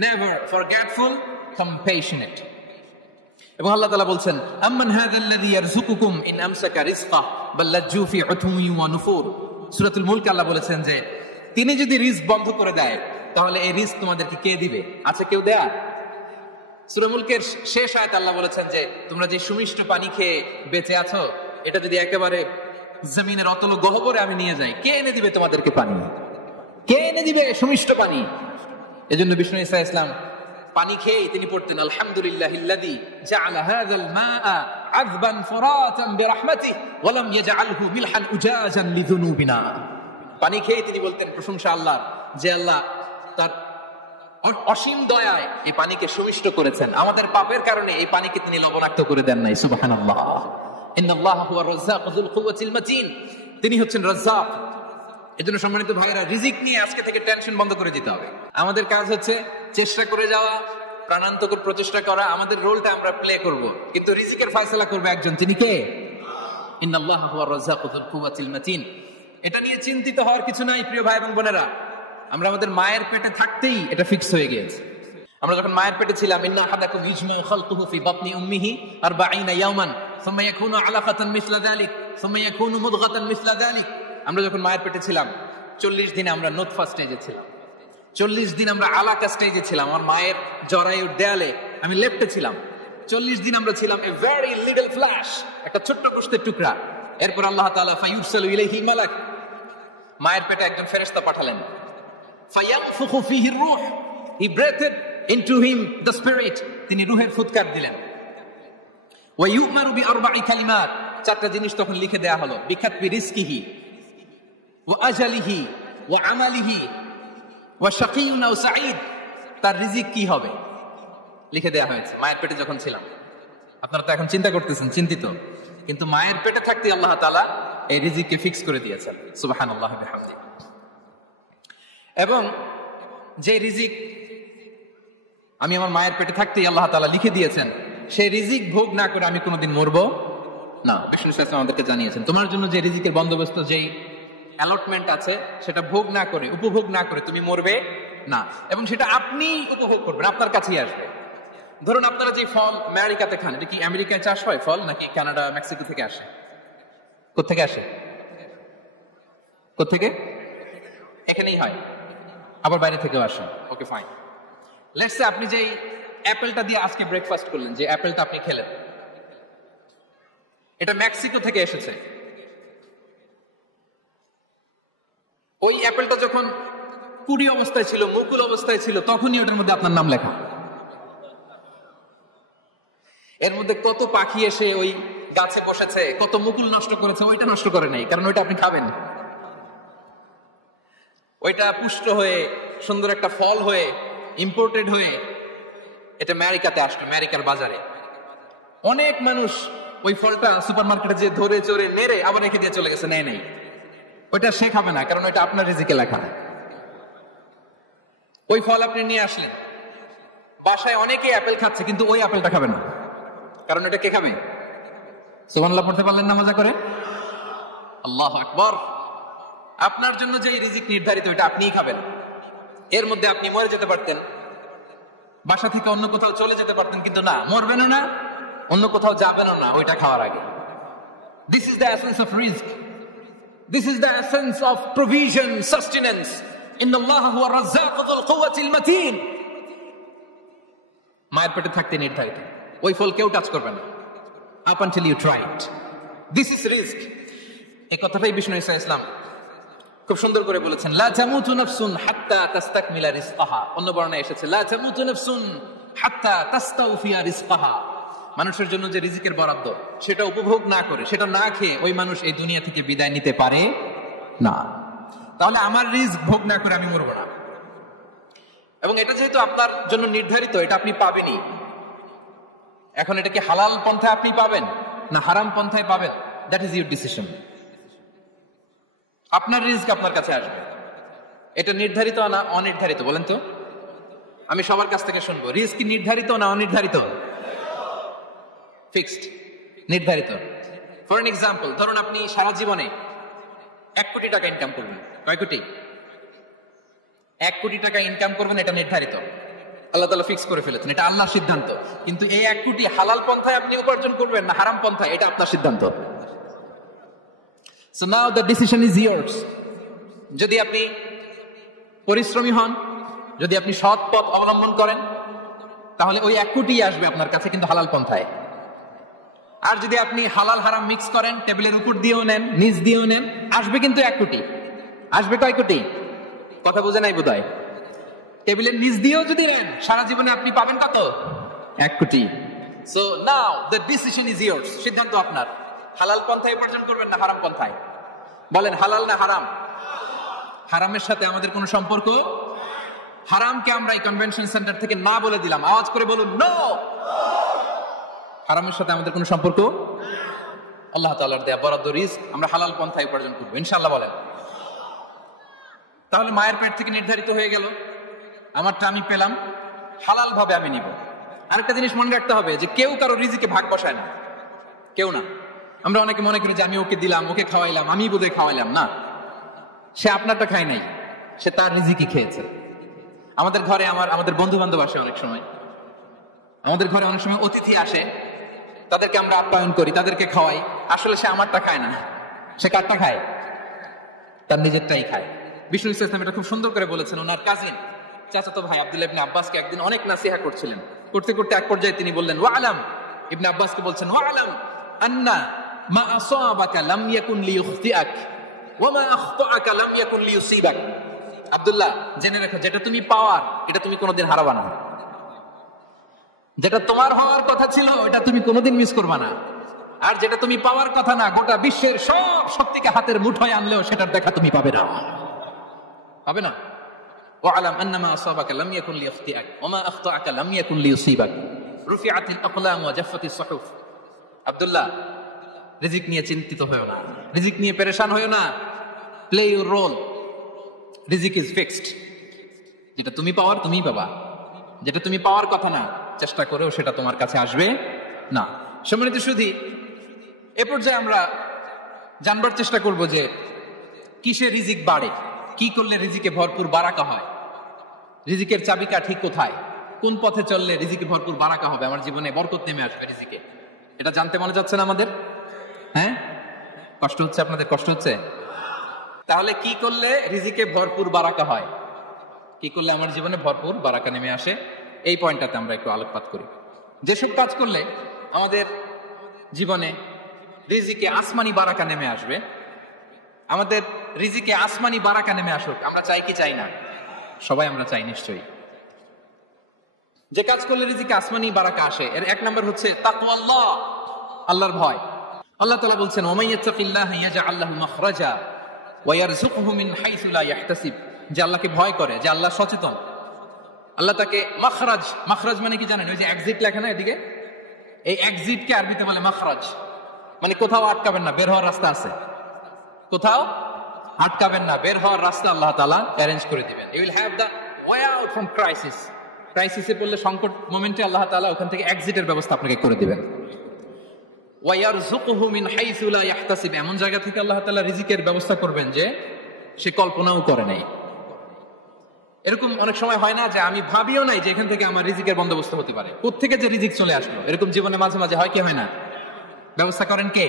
never forgetful, compassionate. এবং আল্লাহ তাআলা বলছেন, আম্মান হাযাল্লাযী ইয়ারযুকুকুম ইন আমসাকা রিজকা বাল লাজ্জু ফি উতুওয়ি ওয়া নুফুর। সূরাতুল মুলক আল্লাহ বলেছেন যে তিনি যদি রিজক বন্ধ করে দেয় তাহলে এই রিজক তোমাদেরকে কে দিবে? আছে কেউ দেয়া? সূরা মুলকের শেষ আয়াতে আল্লাহ বলেছেন যে তোমরা যে সুমিষ্ট পানি খেয়ে বেঁচে আছো, এটা যদি একেবারে জমিনের অতল গহ্বরে আমি নিয়ে যাই, কে এনে দিবে তোমাদেরকে পানি? কে এনে দিবে সুমিষ্ট পানি? এজন্য বিষ্ণু ঈসা ইসলাম পানি খেয়ে তিনি পড়তেন, আলহামদুলিল্লাহিল্লাযী জাআলা হাযাল মাআ আযবান ফুরাতান বিরাহমাতিহি ওয়া লাম ইয়াজআলহু মিলহান উজাজান লিযুনুবিনা। পানি খেয়ে তিনি বলতেন প্রশংসা আল্লাহর, যে আল্লাহ তার অসীম দয়ায় এই পানিকে সুমিষ্ট করেছেন, আমাদের পাপের কারণে এই পানিকে তিনি লবণাক্ত করে দেন নাই। সুবহানাল্লাহ। ইন্নাল্লাহা হুয়া রাজ্জাকু যুল কুওয়াতিল মাতিন। তিনি হচ্ছেন রাজ্জাক। এজন্য সম্মানিত ভাইরা, রিজিক নিয়ে আজকে থেকে টেনশন বন্ধ করে দিতে হবে। আমাদের কাজ হচ্ছে চেষ্টা করে যাওয়া, প্রাণান্তকর প্রচেষ্টা করা, আমাদের রোলটা আমরা প্লে করব, কিন্তু রিজিকের ফয়সালা করবে একজন, তিনি কে? ইন্নাল্লাহা হুয়া রাজ্জাকু যুল কুওয়াতিল মাতিন। এটা নিয়ে চিন্তিত হওয়ার কিছু নাই প্রিয় ভাই এবং বোনেরা। আমরা আমাদের মায়ের পেটে থাকতেই এটা ফিক্স হয়ে গিয়েছে। আমরা যখন মায়ের পেটে ছিলাম, ইন্না আহাদাকুম ইজমাউ খালকুহু ফি বাতনি উম্মিহি 40 ইয়াওমান সুম্মা ইয়াকুনু আলাকাতান মিসলা যালিক সুম্মা ইয়াকুনু মুদগাতান মিসলা যালিক। আমরা যখন মায়ের পেটে ছিলাম 40 দিন আমরা নুতফা স্টেজে ছিলাম, 40 দিন আমরা আলাকা স্টেজে ছিলাম। আমার মায়ের জরায়ুর দেয়ালে আমি লেপ্টে ছিলাম। 40 দিন আমরা ছিলাম এ ভেরি লিটল ফ্ল্যাশ, একটা ছোট্ট গোশতের টুকরা। এরপর আল্লাহ তাআলা ফায়ুরসালু ইলাইহি মালাক, মায়ের পেটে একজন ফেরেশতা পাঠালেন। ফায়ানফুখু ফিহি রূহ, he breathed into him the spirit, তিনি রূহের ফুৎকার দিলেন। ওয়া ইউমারু বিআরবা'i কালিমাত, 4টা জিনিস তখন লিখে দেয়া হলো। বিখাতবি রিজকিহি ওয়া আজালিহি ওয়া আমালিহি ওয়া শাকিয়ুন আও সাঈদ, তার রিজিক কি হবে লিখে দেয়া হয়েছে মায়ের পেটে যখন ছিলাম। আপনারা তো এখন চিন্তা করতেছেন, চিন্তিত, কিন্তু মায়ের পেটে থাকতে আল্লাহ তাআলা এই রিজিককে ফিক্স করে দিয়েছেন। সুবহানাল্লাহি ওয়া বিহামদিহি। এবং যে রিজিক আমি আমার মায়ের পেটে থাকতেই আল্লাহ তাআলা লিখে দিয়েছেন, সেই রিজিক ভোগ না করে আমি কোনোদিন মরবো না। বিষ্ণু শাস্ত্র আমাদেরকে জানিয়েছেন, তোমার জন্য যে রিজিকের বন্দোবস্ত, যেই অ্যালটমেন্ট আছে, সেটা ভোগ না করে, উপভোগ না করে তুমি মরবে না। এবং সেটা আপনি উপভোগ করবেন, আপনার কাছেই আসবে। ধরুন আপনারা যে ফল আমেরিকাতে খান, এটা কি আমেরিকায় চাষ হয় ফল, নাকি কানাডা মেক্সিকো থেকে আসে? কোত্থেকে আসে? কোত্থেকে? এখানেই হয়, আবার বাইরে থেকেও আসে। Okay fine. লেটস সে আপনি যে অ্যাপেলটা দিয়ে আজকে ব্রেকফাস্ট করলেন, যে অ্যাপেলটা আপনি খেলেন, এটা মেক্সিকো থেকে এসেছে। ওই অ্যাপেলটা যখন কুড়ি অবস্থায় ছিল, মুকুল অবস্থায় ছিল, তখনই ওটার মধ্যে আপনার নাম লেখা। এর মধ্যে কত পাখি এসে ওই গাছে বসেছে, কত মুকুল নষ্ট করেছে, ওইটা নষ্ট করে নাই, কারণ ওইটা আপনি খাবেন। ওইটা পুষ্ট হয়ে সুন্দর একটা ফল হয়ে ইম্পোর্টেড হয়ে এটা আমেরিকাতে আসলো, আমেরিকার বাজারে। অনেক মানুষ ওই ফলটা সুপারমার্কেটে যে ধরে চড়ে নেড়ে আবার রেখে দিয়ে চলে গেছে, নেয় নাই। ওইটা সে খাবে না, কারণ ওইটা আপনার রিজিকে লেখা। ওই ফল আপনি নিয়ে আসলেন, বাসায় অনেকে অ্যাপেল খাচ্ছে, কিন্তু ওই অ্যাপেলটা খাবে না, কারণ এটা কে খাবে? সুবহানাল্লাহ পড়তে পারলেন না মজা করে? আল্লাহু আকবার। আপনার জন্য যে রিজিক নির্ধারিত এটা আপনিই খাবেন। এর মধ্যে আপনি মরে যেতে পারতেন, বাসা থেকে অন্য কোথাও চলে যেতে পারতেন, কিন্তু না, মরবেনও না, অন্য কোথাও যাবেনও না ওইটা খাওয়ার আগে। This is the essence of risk, this is the essence of provision, sustenance. ইন্নাল্লাহা হুয়া রাজ্জাকু যুল কুওয়াতিল মাতিন। মায়ের পেটে থাকতে নির্ধারিত, ওই ফল কেউ টাচ করবে না up until you try it. This is risk. এই কথাটাই বিষ্ণু ঈসা ইসলাম খুব সুন্দর করে বলেছেন, লা তামুতু নাফসুন হাত্তা তাস্তাকমিলা রিজকাহা। অন্য বর্ণনায় এসেছে লা তামুতু নাফসুন হাত্তা তাস্তাওফিয়া রিজকাহা। মানুষের জন্য যে রিজিকের বরাদ্দ সেটা উপভোগ না করে, সেটা না খেয়ে ওই মানুষ এই দুনিয়া থেকে বিদায় নিতে পারে না। তাহলে আমার রিস্ক ভোগ না করে আমি মরবো না। এবং এটা যেহেতু আপনার জন্য নির্ধারিত, এটা আপনি পাবেনই। এখন এটা কি হালাল পন্থায় আপনি পাবেন না হারাম পন্থায় পাবেন, দ্যাট ইজ ইউর ডিসিশন। আপনার রিস্ক আপনার কাছে আসবে। এটা নির্ধারিত না অনির্ধারিত বলেন তো? আমি সবার কাছ থেকে শুনবো, রিস্ক কি নির্ধারিত না অনির্ধারিত? ফিক্সড, নির্ধারিত। ফর এন এক্সাম্পল, ধরুন আপনি সারা জীবনে 1 কোটি টাকা ইনকাম করবেন। কয় কোটি? 1 কোটি টাকা ইনকাম করবেন, এটা নির্ধারিত, আল্লাহ তাআলা ফিক্স করে ফেলেছেন, এটা আল্লাহর সিদ্ধান্ত। কিন্তু এই 1 কোটি হালাল পন্থায় আপনি উপার্জন করবেন না হারাম পন্থায়, এটা আপনার সিদ্ধান্ত। So now the decision is yours. যদি আপনি পরিশ্রমী হন, যদি আপনি সৎ পথ অবলম্বন করেন, তাহলে ওই 1 কোটি আসবে আপনার কাছে, কিন্তু হালাল পন্থায়। আর যদি আপনি হালাল হারাম মিক্স করেন, টেবিলের উপর দিয়েও নেন, নিচ দিয়েও নেন, আসবে কিন্তু 1 কোটি। আসবে কয় কোটি? কথা বুঝে নাই বোধহয়। টেবিলের নিচ দিয়েও যদি নেন, সারা জীবনে আপনি পাবেন কত? 1 কোটি। So now the decision is years. সিদ্ধান্ত আপনার। হালাল পন্থায় উপার্জন করবেন না হারাম পন্থায়? বলেন হালাল না হারাম? হারামের সাথে আমাদের কোনো সম্পর্ক? হারামকে আমরা এই কনভেনশন সেন্টার থেকে না বলে দিলাম, আওয়াজ করে বলুন নো। হারামের সাথে আমাদের কোনো সম্পর্ক? আল্লাহ তাআলার দেয়া বরাদ্দ রিস্ক আমরা হালাল পন্থায় উপার্জন করবো ইনশাআল্লাহ। বলেন। তাহলে মায়ের পেট থেকে নির্ধারিত হয়ে গেল, আমারটা আমি পেলাম, হালাল ভাবে আমি নিব। আরেকটা জিনিস মনে রাখতে হবে যে কেউ কারো রিজিকে ভাগ বসায় না, কেউ না। আমরা অনেকে মনে করি যে আমি ওকে দিলাম, ওকে খাওয়াইলাম, আমি বোধহয় খাওয়াইলাম। না, সে আপনারটা খায় নাই, সে তার রিজিকই খেয়েছে। আমাদের ঘরে আমাদের বন্ধু বান্ধব আসে, অনেক সময় আমাদের ঘরে অনেক সময় অতিথি আসে, তাদেরকে আমরা আপ্যায়ন করি, তাদেরকে খাওয়াই। আসলে সে আমারটা খায় না, সে কারটা খায়? তার নিজেরটাই খায়। বিষ্ণু ইসলাম এটা খুব সুন্দর করে বলেছেন। ওনার কাজিন চাচাতো ভাই আব্দুল্লাহ ইবনে আব্বাসকে একদিন অনেক নাসিহা করছিলেন। করতে করতে এক পর্যায়ে তিনি বললেন, ওয়ালাম, ইবনে আব্বাসকে বলছেন, ওয়ালাম আন্না মা আসাবাকা লাম ইয়াকুন লিইখতিআক ওয়া মা আখতাআকা লাম ইয়াকুন লিইউসিবাক। আব্দুল্লাহ, জেনে রাখো, যেটা তুমি পাওয়ার এটা তুমি কোনোদিন হারাবা না। যেটা তোমার হওয়ার কথা ছিল এটা তুমি কোনোদিন মিস করবা না। আর যেটা তুমি পাওয়ার কথা না, গোটা বিশ্বের সব শক্তিকে হাতের মুঠোয় আনলেও সেটার দেখা তুমি পাবে না, পাবে না। ওয়ালাম আন্নামা আসাবাকা লাম ইয়াকুন লিইখতিআক ওয়া মা আখতাআকা লাম ইয়াকুন লিইউসিবাক রুফিআতিল আকলাম ওয়া জাফফাতিস সুহুফ। আব্দুল্লাহ, রিজিক নিয়ে চিন্তিত হয়ো না, রিজিক নিয়ে পেরেশান হয়ো না। প্লে ইউর রোল, রিজিক ইজ ফিক্সড। যেটা তুমি পাওয়ার তুমিই পাবা, যেটা তুমি পাওয়ার কথা না, চেষ্টা করেও সেটা তোমার কাছে আসবে না। সম্মানিত সুধী, এ পর্যায়ে আমরা জানবার চেষ্টা করব যে কিসে রিজিক বাড়ে, কি করলে রিজিকে ভরপুর বারাকা হয়, রিজিকের চাবিকাঠি কোথায়, কোন পথে চললে রিজিকে ভরপুর বারাকা হবে, আমার জীবনে বরকত নেমে আসবে রিজিকে। এটা জানতে মনে যাচ্ছে না আমাদের? হ্যাঁ, কষ্ট হচ্ছে আপনাদের? কষ্ট হচ্ছে? তাহলে কি করলে রিজিকে ভরপুর বারাকা হয়, কি করলে আমার জীবনে ভরপুর বারাকা নেমে আসে, এই পয়েন্টটাতে আমরা একটু আলোকপাত করি। যেসব কাজ করলে আমাদের জীবনে রিজিকে আসমানি বারাকা নেমে আসবে, আমাদের রিজিকে আসমানি বারাকা নেমে আসুক, আমরা চাই কি চাই না? সবাই আমরা চাই নিশ্চয়ই। যে কাজ করলে রিজিকে আসমানি বারাকা আসে, এর 1 নম্বর হচ্ছে তাকওয়াল্লাহ, আল্লাহর ভয়। আল্লাহ তাআলা বলছেন, ওয়া মান ইয়াত্তাকিল্লাহা ইয়াজআল লাহু মাখরাজা ওয়া ইয়ারযুকহু মিন হাইসু লা ইয়াহতাসিব যে আল্লাহকে ভয় করে, যে আল্লাহ সচেতন, আল্লাহ তাকে মাখরাজ, মাখরাজ মানে কি জানেন? ওই যে এক্সিট লেখা না এদিকে, এই এক্সিটকে আরবিতে বলে মাখরাজ, মানে কোথাও আটকাবেন না, বের হওয়ার রাস্তা আছে, কোথাও আটকাবেন না, বের হওয়ার রাস্তা আল্লাহ তাআলা অ্যারেঞ্জ করে দিবেন। You will have the way out from crisis. ক্রাইসিসে পড়লে, সংকট মোমেন্টে আল্লাহ তাআলা ওখান থেকে এক্সিটের ব্যবস্থা আপনাকে করে দিবেন। ওয়া ইয়ারযুকুহু মিন হাইসু লা ইয়াহতাসিব, এমন জায়গা থেকে আল্লাহ তাআলা রিজিকের ব্যবস্থা করবেন যে সে কল্পনাও করে নাই। এরকম অনেক সময় হয় না যে আমি ভাবিও নাই যে এখান থেকে আমার রিজিকের বন্দোবস্ত হতে পারে, কোত্থেকে যে রিজিক চলে আসলো। এরকম জীবনে মাঝে মাঝে হয় কি হয় না? ব্যবস্থা করেন কে?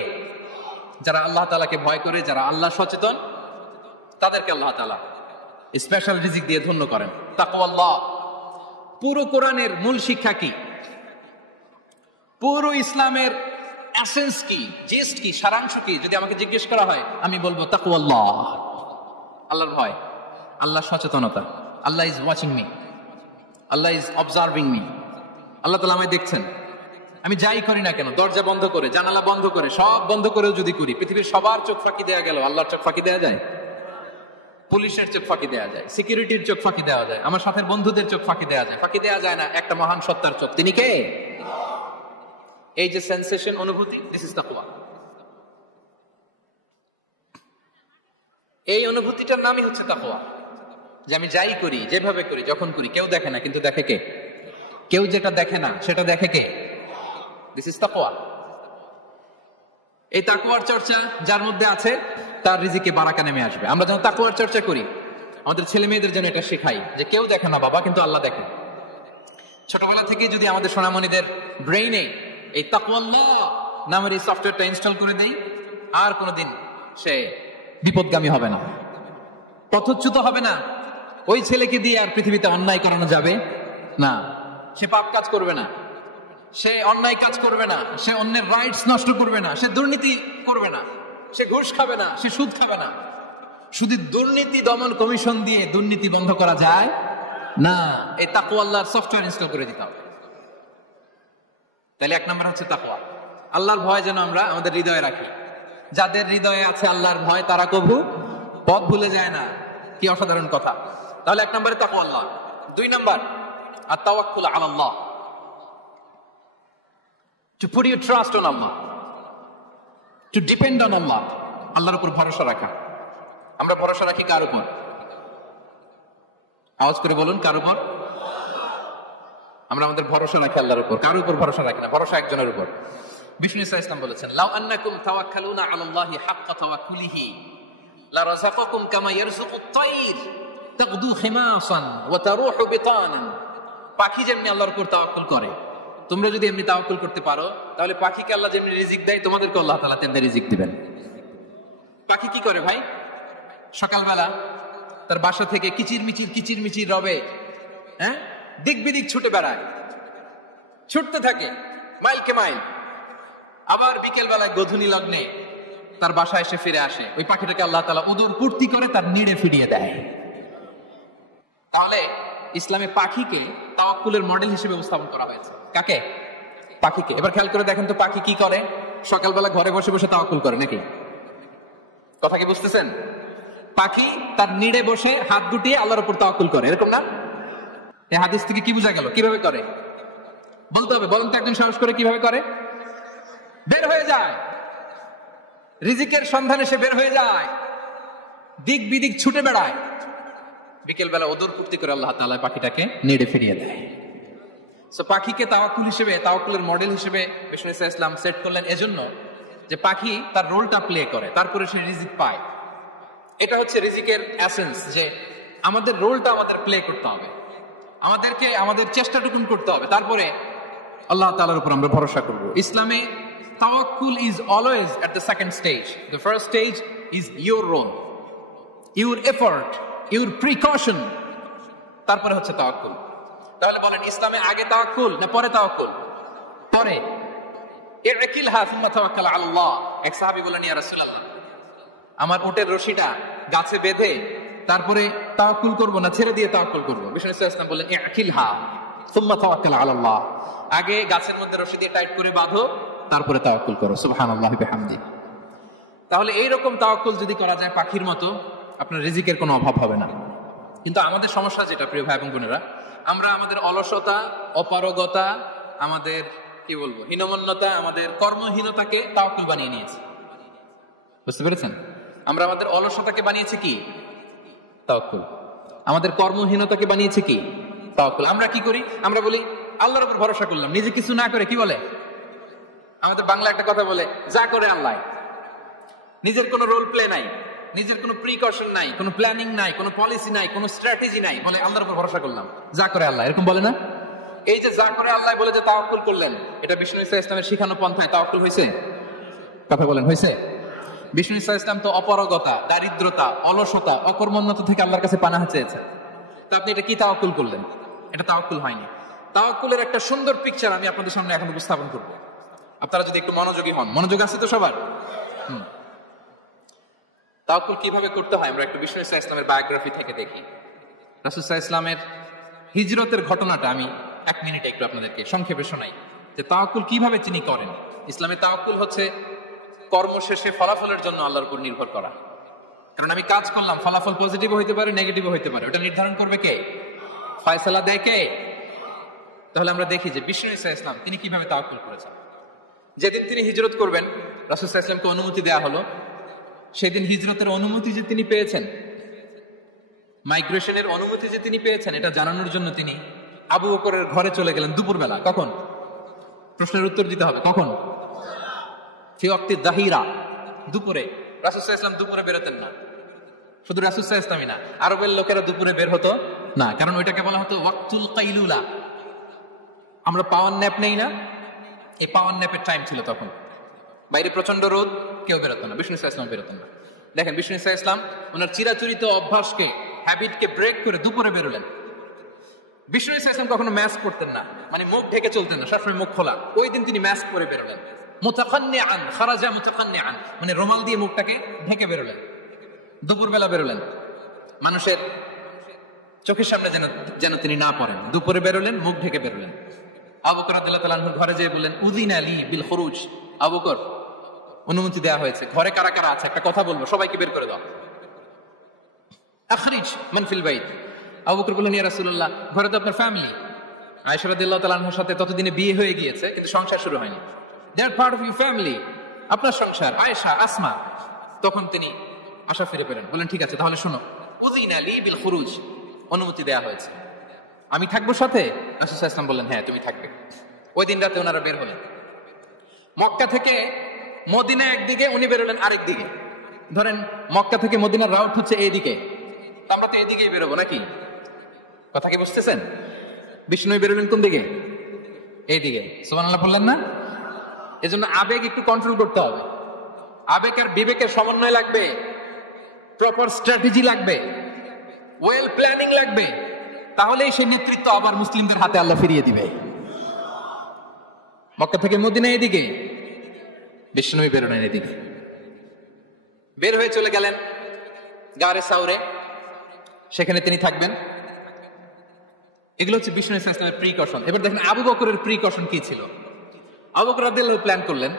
যারা আল্লাহ তাআলাকে ভয় করে, যারা আল্লাহ সচেতন, তাদেরকে আল্লাহ তাআলা স্পেশাল রিজিক দিয়ে ধন্য করেন। তাকওয়াল্লাহ। পুরো কোরআনের মূল শিক্ষা কি? পুরো ইসলামের এসেন্স কি, জেস্ট কি, সারাংশ কি যদি আমাকে জিজ্ঞেস করা হয়, আমি বলবো তাকওয়াল্লাহ, আল্লাহর ভয়, আল্লাহ সচেতনতা। Allah is watching me, Allah is observing me. আল্লাহ তাআলা আমায় দেখছেন। আমি যাই করি না কেন, দরজা বন্ধ করে, জানালা বন্ধ করে, সব বন্ধ করেও যদি করি, পৃথিবীর সবার চোখ ফাঁকি দেয়া গেল, আল্লাহর চোখ ফাঁকি দেয়া যায়? পুলিশের চোখ ফাঁকি দেয়া যায়, সিকিউরিটির চোখ ফাঁকি দেওয়া যায়, আমার সাথে বন্ধুদের চোখ ফাঁকি দেওয়া যায়, ফাঁকি দেওয়া যায় না একটা মহান সত্তার চোখ। তিনি কে? এই যে সেন্সেশন, অনুভূতি, দিস ইজ তাকওয়া। এই অনুভূতিটার নামই হচ্ছে তাকওয়া। যে আমি যাই করি, যেভাবে করি, যখন করি, কেউ দেখে না, কিন্তু দেখে কে? কেউ যেটা দেখে না সেটা দেখে কে? দিস ইজ তাকওয়া। এই তাকওয়ার চর্চা যার মধ্যে আছে, তার রিজিকে বারাকা নেমে আসবে। আমরা যখন তাকওয়ার চর্চা করি, আমাদের ছেলে মেয়েদের জন্য এটা শেখাই যে কেউ দেখে না বাবা, কিন্তু আল্লাহ দেখে। ছোটবেলা থেকে যদি আমাদের সোনামণিদের ব্রেইনে এই তাকওয়াল্লাহ নামের এই সফটওয়্যারটা ইনস্টল করে দেই, আর কোনোদিন সে বিপদগামী হবে না, পথচ্যুত হবে না। ওই ছেলেকে দিয়ে আর পৃথিবীতে অন্যায় করানো যাবে না। সে পাপ কাজ করবে না, সে অন্যায় কাজ করবে না, সে অন্যের রাইটস নষ্ট করবে না, সে দুর্নীতি করবে না, সে ঘুষ খাবে না, সে সুদ খাবে না। শুধু দুর্নীতি দমন কমিশন দিয়ে দুর্নীতি বন্ধ করা যায় না। এই তাকওয়া আল্লাহর সফটওয়্যার ইনস্টল করে দিতে হবে। তাহলে এক নম্বর হচ্ছে তাকওয়া। আল্লাহর ভয় যেন আমরা আমাদের হৃদয়ে রাখি। যাদের হৃদয়ে আছে আল্লাহর ভয়, তারা কবু পথ ভুলে যায় না। কি অসাধারণ কথা! তাহলে এক নম্বরে তাকওয়া আল্লাহ। দুই নম্বর আত-তাওয়াক্কুল আলাল্লাহ, to put your trust on Allah, to depend on Allah, আল্লাহর উপর ভরসা রাখা। আমরা ভরসা রাখি কার উপর? আওয়াজ করে বলুন, কার উপর? আমরা আমাদের ভরসা রাখি আল্লাহর উপর, কার উপর ভরসা রাখি না। ভরসা একজনের উপর। বিষ্ণু ইসা ইসলাম বলেছেন, লাউ আন্নাকুম তাওয়াক্কালুনা আলাল্লাহি হাক্কা তাওয়াক্কুলিহি লা রাযাকাকুম কামা ইয়ারযুকুত তায়র তাগদু খিমাসান ওয়া তারুহু বিতানান। পাখি যেমনি আল্লাহর উপর তাওয়াক্কুল করে, তোমরা যদি এমনি তাওয়াক্কুল করতে পারো, তাহলে পাখিকে আল্লাহ যেমনি রিজিক দেয়, তোমাদেরকে আল্লাহ তাআলা তেমনি রিজিক দিবেন। পাখি কি করে ভাই? সকালবেলা তার বাসা থেকে কিচির মিচির রবে, হ্যাঁ, দিক বিদিক ছুটে বেড়ায়, ছুটতে থাকে মাইলকে মাইল। আবার বিকেল বেলায় গধূলি লগ্নে তার বাসায় এসে ফিরে আসে। ওই পাখিটাকে আল্লাহ তাআলা উদর পূর্তি করে তার নিড়ে ফিরিয়ে দেয়। তাহলে ইসলামে পাখিকে তাওয়াক্কুলের মডেল হিসেবে উপস্থাপন করা হয়েছে। কাকে? পাখিকে। এবার খেয়াল করে দেখেন তো, পাখি কি করে? সকালবেলা ঘরে বসে বসে তাওয়াক্কুল করে নাকি? কথা কি বুঝতেছেন? পাখি তার নিড়ে বসে হাত গুটিয়ে আল্লাহর উপর তাওয়াক্কুল করে, এরকম না? এই হাদিস থেকে কি বোঝা গেল? কিভাবে করে বলতে হবে। বলেন তো একজন সাহস করে কিভাবে করে? বের হয়ে যায়, রিজিকের সন্ধানে সে বের হয়ে যায়, দিক বিদিক ছুটে বেড়ায়। বিকেল বেলা ওদর পূর্তি করে আল্লাহ তাআলা পাখিটাকে নেড়ে ফিরিয়ে দেয়। সো পাখিকে তাওয়াক্কুল হিসেবে, তাওয়াক্কুলের মডেল হিসেবে বিষ্ণু ইসা ইসলাম সেট করলেন এজন্য যে পাখি তার রোলটা প্লে করে, তারপরে সে রিজিক পায়। এটা হচ্ছে রিজিকের এসেন্স, যে আমাদের রোলটা আমাদের প্লে করতে হবে, আমাদেরকে আমাদের চেষ্টাটুকুন করতে হবে, তারপরে আল্লাহ তাআলার উপর আমরা ভরসা করব। ইসলামে তাওয়াক্কুল is always at the second stage. The first stage is your role, your effort, your precaution, তারপরে হচ্ছে তাওয়াক্কুল। তাহলে বলেন, ইসলামে আগে তাওয়াক্কুল না পরে তাওয়াক্কুল? পরে। ইরকিলহা সুম্মা তাওয়াক্কাল আলাল্লাহ। এক সাহাবী বলেন, ইয়া রাসূলুল্লাহ, আমার উটের রশিটা গাছে বেঁধে তারপরে তাওয়াক্কুল করব না ছেড়ে দিয়ে তাওয়াক্কুল করব? বিষ্ণু সাল্লাল্লাহু আলাইহি ওয়াসাল্লাম বললেন, ইরকিলহা সুম্মা তাওয়াক্কাল আলাল্লাহ। আগে গাছের মধ্যে রশি দিয়ে টাইট করে বাঁধো, তারপরে তাওয়াক্কুল করো। সুবহানাল্লাহি বিহামদিহি। তাহলে এইরকম তাওয়াক্কুল যদি করা যায় পাখির মতো, আপনার রিজিকের কোনো অভাব হবে না। কিন্তু আমাদের সমস্যা যেটা, প্রিয় ভাই এবং বোনেরা, আমরা আমাদের অলসতা, অপারগতা, আমাদের কি বলবো হীনমন্যতা, আমাদের কর্মহীনতাকে তাওয়াক্কুল বানিয়ে নিয়েছি। বুঝতে পেরেছেন? আমরা আমাদের অলসতাকে বানিয়েছি কি? তাওয়াক্কুল। আমাদের কর্মহীনতাকে বানিয়েছে কি? তাওয়াক্কুল। আমরা কি করি? আমরা বলি আল্লাহর উপর ভরসা করলাম, নিজে কিছু না করে। কি বলে আমাদের বাংলা একটা কথা বলে, যা করে আল্লাহ। নিজের কোনো রোল প্লে নাই, নিজের কোনো প্রিকশন নাই, কোনো প্ল্যানিং নাই, কোনো পলিসি নাই, কোনো স্ট্র্যাটেজি নাই, বলে আল্লাহর উপর ভরসা করলাম, যা করে আল্লাহ। এরকম বলে না? এই যে যা করে আল্লাহ বলে যে তাওয়াক্কুল করলেন, এটা বিষ্ণু ইসা ইসলামের শিখানো পন্থায় তাওয়াক্কুল হয়েছে? কথা বলেন, হয়েছে? বিষ্ণু ইসা ইসলাম তো অপারগতা, দারিদ্রতা, অলসতা, অকর্মণ্যতা থেকে আল্লাহর কাছে পানাহা চেয়েছেন। তো আপনি এটা কি তাওয়াক্কুল করলেন? এটা তাওয়াক্কুল হয়নি। তাওয়াক্কুলের একটা সুন্দর পিকচার আমি আপনাদের সামনে এখন উপস্থাপন করব, আপনারা যদি একটু মনোযোগী হন। মনোযোগ আছে তো সবার? তাওয়াক্কুল কিভাবে করতে হয় আমরা একটু বিষ্ণু ইসা ইসলামের বায়োগ্রাফি থেকে দেখি। রাসূল সাল্লাল্লাহু আলাইহি ইসলামের হিজরতের ঘটনাটা আমি 1 মিনিটে একটু আপনাদেরকে সংক্ষেপে শোনাই, যে তাওয়াক্কুল কিভাবে তিনি করেন। ইসলামে তাওয়াক্কুল হচ্ছে কর্ম শেষে ফলাফলের জন্য আল্লাহর উপর নির্ভর করা। কারণ আমি কাজ করলাম, ফলাফল পজিটিভ হইতে পারে, নেগেটিভ হইতে পারে, ওটা নির্ধারণ করবে কে? ফয়সালা দেয় কে? তাহলে আমরা দেখি যে বিষ্ণু ইসা ইসলাম তিনি কিভাবে তাওয়াক্কুল করেছেন। যেদিন তিনি হিজরত করবেন, রাসূল সাল্লাল্লাহু আলাইহি ওয়াসাল্লামকে অনুমতি দেয়া হলো, সেদিন হিজরতের অনুমতি যে তিনি পেয়েছেন, মাইগ্রেশনের অনুমতি যে তিনি পেয়েছেন, এটা জানানোর জন্য তিনি আবু বকরের ঘরে চলে গেলেন দুপুরবেলা। কখন? প্রশ্নের উত্তর দিতে হবে, কখন? ফি ওয়াক্তি যাহিরা, দুপুরে। রাসূল সাল্লাল্লাহু আলাইহি ওয়াসাল্লাম দুপুরে বেরোতেন না। শুধু রাসূল সাল্লাল্লাহু আলাইহি ওয়াসাল্লামই না, আরবের লোকেরা দুপুরে বের হতো না, কারণ ওইটাকে বলা হতো ওয়াক্তুল কাইলুলা। আমরা পাওয়ার ন্যাপ নেই না, এই পাওয়ার ন্যাপের টাইম ছিল তখন। বাইরে প্রচন্ড রোদ, কেউ বেরোতো না, বিষ্ণু ইসা ইসলাম বেরোতেন না। দেখেন বিষ্ণু ইসা ইসলাম ওনার চিরাচরিত অভ্যাসকে, হ্যাবিটকে ব্রেক করে দুপুরে বেরোলেন। বিষ্ণু ইসা ইসলাম কখনো মাস্ক পরতেন না, মানে মুখ ঢেকে চলতেন না, সবসময় মুখ খোলা। ওই দিন তিনি মাস্ক পরে বেরোলেন। মুতাকান্নিআন, খারাজা মুতাকান্নিআন, মানে রুমাল দিয়ে মুখটাকে ঢেকে বেরোলেন, দুপুরবেলা বেরোলেন, মানুষের চোখের সামনে যেন তিনি না পড়েন। দুপুরে বেরোলেন, মুখ ঢেকে বেরোলেন। আবু বকর রাদিয়াল্লাহু তাআলা আনহুর ঘরে যেয়ে বললেন, উযিনা লি বিল খুরুজ। আবু বকর, অনুমতি দেওয়া হয়েছে, ঘরে কারা কারা আছে একটা কথা বলবো, সবাইকে বের করে দাও। আখরিজ মান ফিল বাইত। আবু বকর বললেন, ইয়া রাসূলুল্লাহ, ঘরে তো আপনার ফ্যামিলি। আয়েশা রাদিয়াল্লাহু তাআলা আনহার সাথে ততদিনে বিয়ে হয়ে গিয়েছে, কিন্তু সংসার শুরু হয়নি। দে আর পার্ট অফ ইউর ফ্যামিলি, আপনার সংসার, আয়েশা, আসমা। তখন তিনি আশা ফিরে পেলেন, বলেন ঠিক আছে তাহলে শোনো, উযিনা লি বিল খুরুজ, অনুমতি দেওয়া হয়েছে, আমি থাকবো সাথে? রাসূল সাল্লাল্লাহু আলাইহি ওয়াসাল্লাম বললেন, হ্যাঁ তুমি থাকবে। ওই দিন রাতে ওনারা বের হলেন। মক্কা থেকে মদিনা একদিকে, উনি বেরোলেন আরেক দিকে। ধরেন মক্কা থেকে মদিনার রাউট হচ্ছে এইদিকে, আমরা তো এইদিকেই বেরোবো নাকি? কথা কি বুঝতেছেন? বিষ্ণু বেরোলেন কোন দিকে? এইদিকে। সুবহানাল্লাহ বললেন না? এজন্য আবেগ একটু কন্ট্রোল করতে হবে। আবেগ আর বিবেকের সমন্বয় লাগবে, প্রপার স্ট্র্যাটেজি লাগবে, ওয়েল প্ল্যানিং লাগবে, তাহলেই সেই নেতৃত্ব আবার মুসলিমদের হাতে আল্লাহ ফিরিয়ে দিবে। মক্কা থেকে মদিনা এদিকে, বিষ্ণু বেরোলেন এদিকে। বের হয়ে চলে গেলেন গারে সাউরে, সেখানে তিনি থাকবেন। এগুলো হচ্ছে বিষ্ণু ইসলামের প্রিকশন। এবার দেখেন আবু বকরের প্রিকশন কি ছিল। আবু বকর রাদিয়াল্লাহু প্ল্যান করলেন,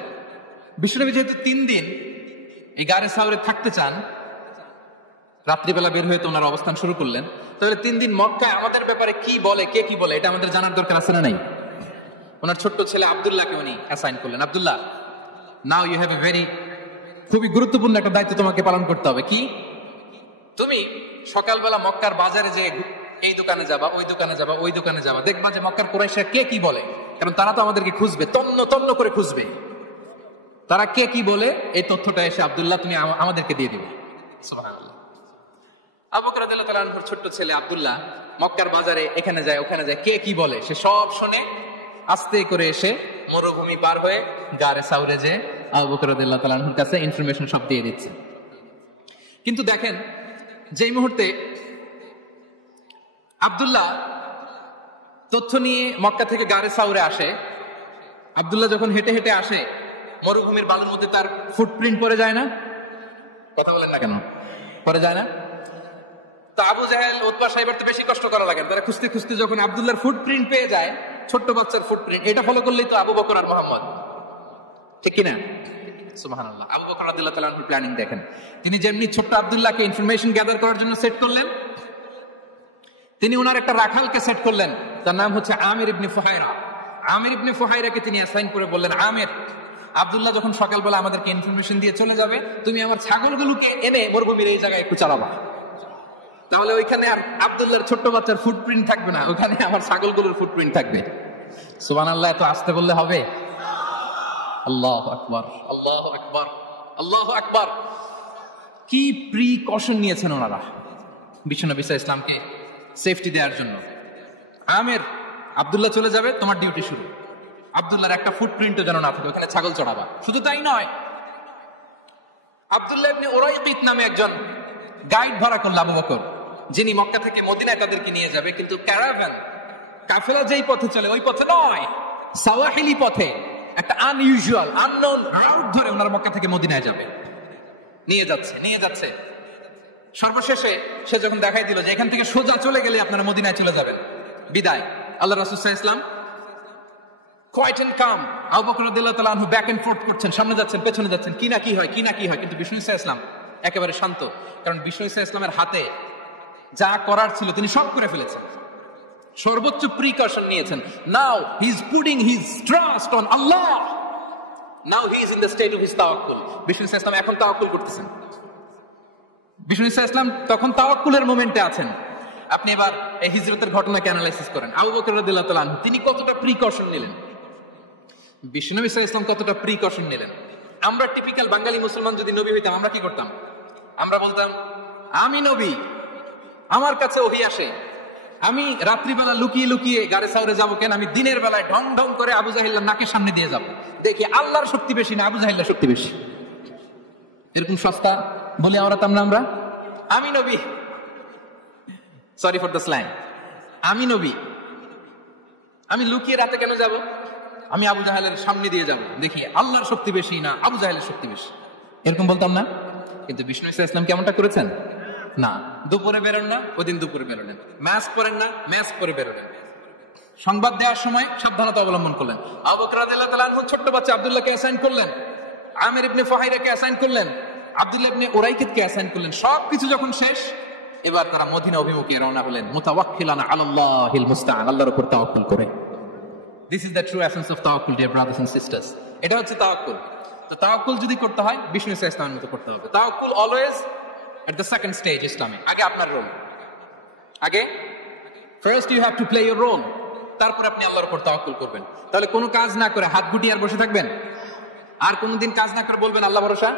বিষ্ণুনবী যেহেতু 3 দিন এই গারে সাউরে থাকতে চান, রাত্রিবেলা বের হয়ে তো ওনার অবস্থান শুরু করলেন, তাহলে 3 দিন মক্কায় আমাদের ব্যাপারে কি বলে, কে কি বলে, এটা আমাদের জানার দরকার আছে না নাই? ওনার ছোট্ট ছেলে আব্দুল্লাহকে উনি অ্যাসাইন করলেন। Abdullah, now you have a very, খুবই গুরুত্বপূর্ণ একটা দায়িত্ব তোমাকে পালন করতে হবে। কি? তুমি সকালবেলা মক্কার বাজারে যে এই দোকানে যাবা, ওই দোকানে যাবা, ওই দোকানে যাবা, দেখবা যে মক্কার কুরাইশরা কে কি বলে, কারণ তারা তো আমাদেরকে খুঁজবে, তন্ন তন্ন করে খুঁজবে। তারা কে কি বলে এই তথ্যটা এসে আব্দুল্লাহ তুমি আমাদেরকে দিয়ে দিবে। সুবহানাল্লাহ। আবু বকর রাদিয়াল্লাহু তাআলা আনহুর ছোট্ট ছেলে আব্দুল্লাহ মক্কার বাজারে এখানে যায় ওখানে যায়, কে কি বলে সে সব শুনে আস্তে করে এসে মরুভূমি পার হয়ে গারে সাউরে যে আবু বকর রাদিয়াল্লাহু তাআলা আনহুর কাছে ইনফরমেশন সব দিয়ে দিচ্ছে। কিন্তু দেখেন যেই মুহূর্তে আব্দুল্লাহ তথ্য নিয়ে মক্কা থেকে গারে সাউরে আসে, আব্দুল্লাহ যখন হেঁটে হেঁটে আসে, মরুভূমির বালুর মধ্যে তার ফুটপ্রিন্ট পড়ে যায় না? কথা বলেন না কেন? পড়ে যায় না? তো আবু জাহেল, উতবা সাহেবের তো বেশি কষ্ট করা লাগে, তারা খুঁজতে খুঁজতে যখন আব্দুল্লাহর ফুটপ্রিন্ট পেয়ে যায়, ছোট্ট বাচ্চার ফুটপ্রিন্ট, এটা ফলো করলেই তো আবু বকর আর মুহাম্মদ, ঠিক কিনা? সুবহানাল্লাহ। আবু বকর রাদিয়াল্লাহু তাআলার প্ল্যানিং দেখেন, তিনি যেমনি ছোট্ট আব্দুল্লাহকে ইনফরমেশন গ্যাদার করার জন্য সেট করলেন, তিনি ওনার একটা রাখালকে সেট করলেন, তার নাম হচ্ছে আমির ইবনে ফুহায়রা। আমির ইবনে ফুহায়রাকে তিনি অ্যাসাইন করে বললেন, আমির, আব্দুল্লাহ যখন সকালবেলা আমাদেরকে ইনফরমেশন দিয়ে চলে যাবে, তুমি আমার ছাগলগুলোকে এনে মরুভূমির এই জায়গায় একটু চালাবা। তাহলে ওইখানে আর আব্দুল্লাহর ছোট্ট বাচ্চার ফুটপ্রিন্ট থাকবে না, ওখানে আমার ছাগলগুলোর ফুটপ্রিন্ট থাকবে। সুবহানাল্লাহ, এত আসতে বললে হবে? আল্লাহু আকবার, আল্লাহু আকবার, আল্লাহু আকবার। কি প্রিকশন নিয়েছেন ওনারা বিশ্বনবী সাল্লাল্লাহু আলাইহি ওয়াসাল্লামকে সেফটি দেওয়ার জন্য। আমির, আব্দুল্লাহ চলে যাবে, তোমার ডিউটি শুরু। আব্দুল্লাহর একটা ফুটপ্রিন্টও যেন না থাকে, ওখানে ছাগল চড়াবা। শুধু তাই নয়, আব্দুল্লাহ ইবনে উরাইকিত নামে একজন গাইড ভাড়া করল আবু বকর, যিনি মক্কা থেকে মদিনায় তাদেরকে নিয়ে যাবে। কিন্তু ক্যারাভান, কাফেলা যেই পথে চলে ওই পথে নয়, সাওয়াহিলি পথে, একটা আনইউজুয়াল আননোন রাউট ধরে ওনারা মক্কা থেকে মদিনায় যাবে। নিয়ে যাচ্ছে। সর্বশেষে সে যখন দেখাই দিল যে এখান থেকে সোজা চলে গেলে আপনারা মদিনায় চলে যাবেন, বিদায়। আল্লাহ রাসূল সাল্লাল্লাহু আলাইহি ওয়াসাল্লাম কোয়াইট এন্ড কাম, আবু বকর রাদিয়াল্লাহু তাআলা আনহু ব্যাক এন্ড ফোর্থ করছেন, সামনে যাচ্ছেন, পেছনে যাচ্ছেন, কি না কি হয়। কিন্তু বিষ্ণু সাল্লাল্লাহু আলাইহি ওয়াসাল্লাম একেবারে শান্ত, কারণ বিষ্ণু সাল্লাল্লাহু আলাইহি ওয়াসাল্লামের হাতে যা করার ছিল তিনি সব করে ফেলেছেন, সর্বোচ্চ প্রিকশন নিয়েছেন। Now he is putting his trust on Allah, now he is in the state of his তাওয়াক্কুল। বিষ্ণু সাল্লাল্লাহু আলাইহি ওয়াসাল্লাম এখন তাওয়াক্কুল করতেছেন। বিষ্ণু সাল্লাল্লাহু আলাইহি ওয়াসাল্লাম তখন তাওয়াক্কুলের মোমেন্টে আছেন। আপনি এবার এই হিজরতের ঘটনাকে অ্যানালাইসিস করেন। আবু বকর রাদিয়াল্লাহু তাআলা আনহু তিনি কতটা প্রিকশন নিলেন, বিশ্বনবী সাল্লাল্লাহু আলাইহি ওয়াসাল্লাম কতটা প্রিকশন নিলেন। আমরা টিপিক্যাল বাঙালি মুসলমান যদি নবী হইতাম, আমরা কি করতাম? আমরা বলতাম, আমি নবী, আমার কাছে ওহী আসে, আমি রাত্রিবেলা লুকিয়ে গাড়ি সাউরে যাবো কেন? আমি দিনের বেলায় ঢং ঢং করে আবু জাহিল্লার নাকের সামনে দিয়ে যাবো, দেখি আল্লাহর শক্তি বেশি না আবু জাহিল্লার শক্তি বেশি। এরকম সস্তা বলে আমরা আমি নবী, সরি ফর দ্য স্ল্যাং, আমি নবী, আমি লুকিয়ে রাতে কেন যাব? আমি আবু জাহেলের সামনে দিয়ে যাব, দেখি আল্লাহর শক্তি বেশি না আবু জাহেলের শক্তি বেশি। এরকম বলতাম না? কিন্তু বিষ্ণু ইসলাম কেমনটা করেছেন না, দুপুরে বেরোন না, ওদিন দুপুরে বেরোলেন, মাস্ক পরেন না, মাস্ক পরে বেরোলেন। সংবাদ দেওয়ার সময় সাবধানতা অবলম্বন করলেন। আবু বকর রাদিয়াল্লাহু তাআলা আনহু ছোট্ট বাচ্চা আব্দুল্লাহকে অ্যাসাইন করলেন, আমির ইবনে ফুহাইরাকে অ্যাসাইন করলেন, আব্দুল্লাহ ইবনে উরাইকিতকে অ্যাসাইন করলেন। সবকিছু যখন শেষ, এবার তারা মদিনা অভিমুখে রওনা হলেন, মুতাওয়াক্কিলান আলাল্লাহিল মুস্তাআন, আল্লাহর উপর তাওয়াক্কুল করে। This is the true essence of tawakkul, dear brothers and sisters. এটা হচ্ছে তাওয়াক্কুল। তো তাওয়াক্কুল যদি করতে হয় বিষ্ণু ইসলামের মতো করতে হবে। তাওয়াক্কুল always at the second stage ইসলামে। আগে আপনার রোল, আগে first you have to play your role, তারপর আপনি আল্লাহর উপর তাওয়াক্কুল করবেন। তাহলে কোনো কাজ না করে হাত গুটিয়ে আর বসে থাকবেন, আর কোনোদিন কাজ না করে বলবেন আল্লাহ ভরসা,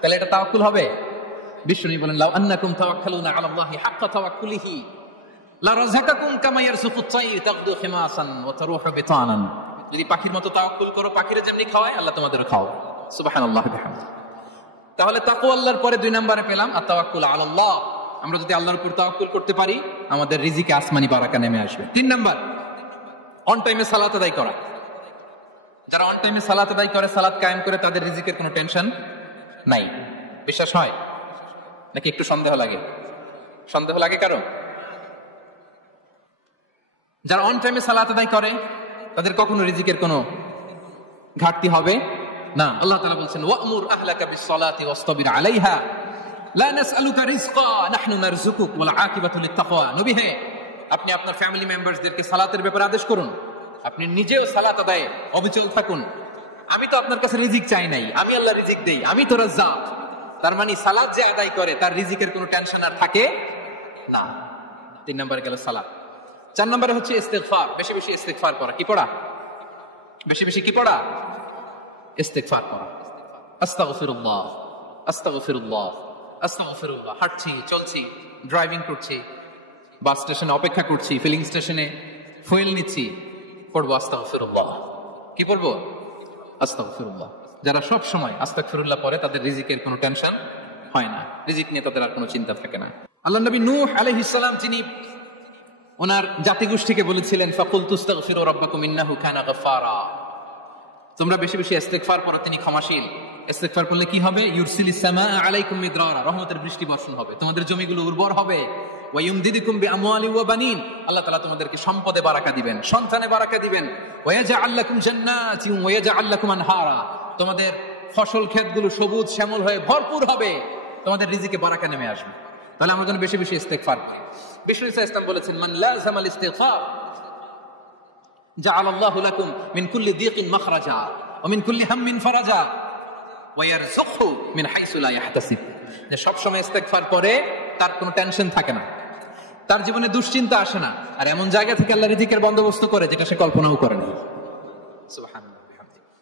তাহলে এটা তাওয়াক্কুল হবে? বিষ্ণু বলেন, লাউ আন্নাকুম তাওয়াক্কালুনা আলাল্লাহি হাক্কা তাওয়াক্কুলিহি লা রাযাকাকুম কামা ইয়ারযুকুত তায়র তাগদু খিমাসান ওয়া তারুহু বিতানান। যদি পাখির মতো তাওয়াক্কুল করো, পাখিরা যেমনি খাওয়ায় আল্লাহ তোমাদেরও খাওয়ায়। সুবহানাল্লাহি ওয়া বিহামদিহি। তাহলে তাকওয়া আল্লাহর পরে 2 নম্বরে পেলাম আত-তাওয়াক্কুল আলাল্লাহ। আমরা যদি আল্লাহর উপর তাওয়াক্কুল করতে পারি, আমাদের রিজিকে আসমানি বারাকা নেমে আসবে। 3 নাম্বার, অন টাইমে সালাত আদায় করা। যারা অন টাইমে সালাত আদায় করে, সালাত কায়েম করে, তাদের রিজিকের কোনো টেনশন নাই। বিশ্বাস হয় নাকি একটু সন্দেহ লাগে? সন্দেহ লাগে কারো? যারা অন টাইমে সালাত আদায় করে তাদের কখনো রিজিকের কোনো ঘাটতি হবে না। আল্লাহ তাআলা বলছেন, ওয়া'মুর আহলাকা বিস-সালাতি ওয়াসতাবির আলাইহা লা নাসআলুকা রিজকা নাহনু নারযুকুক ওয়াল আকিবাতু লিত-তাকওয়া। নবী হে, আপনি আপনার ফ্যামিলি মেম্বারসদেরকে সালাতের ব্যাপারে আদেশ করুন, আপনি নিজেও সালাত আদায়ে অবিচল থাকুন। আমি তো আপনার কাছে রিজিক চাই নাই, আমি আল্লাহ রিজিক দেই, আমি তো রাজ্জাক। তার মানে সালাত যে আদায় করে তার রিজিকের কোনো টেনশন আর থাকে না। 3 নম্বরে গেল সালাত। 4 নম্বরে হচ্ছে ইস্তিগফার, বেশি বেশি ইস্তিগফার করা। কি পড়া? বেশি বেশি কি পড়া? ইস্তিগফার করা। আস্তাগফিরুল্লাহ, আস্তাগফিরুল্লাহ, আস্তাগফিরুল্লাহ। হাঁটছি, চলছি, ড্রাইভিং করছি, বাস স্টেশনে অপেক্ষা করছি, ফিলিং স্টেশনে ফুয়েল নিচ্ছি, পড়বো আস্তাগফিরুল্লাহ। কি পড়বো? আস্তাগফিরুল্লাহ। যারা সব সময় আস্তাগফিরুল্লাহ পড়ে তাদের রিজিকের কোনো টেনশন হয় না, রিজিক নিয়ে তাদের আর কোনো চিন্তা থাকে না। আল্লাহ নবী নূহ আলাইহিস সালাম, যিনি ওনার জাতিগোষ্ঠীকে বলেছিলেন, ফাকুলতু আস্তাগফিরু রাব্বাকুম ইন্নাহু কানা গাফফারা, তোমরা বেশি বেশি ইস্তিগফার করো, তিনি ক্ষমাশীল। ইস্তিগফার করলে কি হবে? ইউরসিলিস সামাআ আলাইকুম মিদরারা, রহমতের বৃষ্টি বর্ষণ হবে, তোমাদের জমিগুলো উর্বর হবে। ওয়া ইউমদিদুকুম বিআমওয়ালি ওয়া বানিন, আল্লাহ তাআলা তোমাদেরকে সম্পদে বারাকা দিবেন, সন্তানে বারাকা দিবেন। ওয়া ইয়াজআল লাকুম জান্নাতিন ওয়া ইয়াজআল লাকুম আনহারা, তোমাদের ফসল ক্ষেতগুলো সবুজ শ্যামল হয়ে ভরপুর হবে, তোমাদের রিজিকে বারাকা নেমে আসবে। তাহলে আমরা যেন বেশি বেশি ইস্তিগফার করি। বিষ্ণু ইসলাম বলেছেন, মান লাযামাল ইস্তিগফার জাআলাল্লাহু লাকুম মিন কুল্লি দীকিন মাখরাজা ওয়া মিন কুল্লি হাম্মিন ফারাজা ওয়া ইয়ারযুকহু মিন হাইসু লা ইয়াহতাসিব। যে সব সময় ইস্তিগফার করে তার কোনো টেনশন থাকে না, তার জীবনে দুশ্চিন্তা আসে না, আর এমন জায়গা থেকে আল্লাহ রিজিকের বন্দোবস্ত করে যেটা সে কল্পনাও করে না। সুবহানাল্লাহ।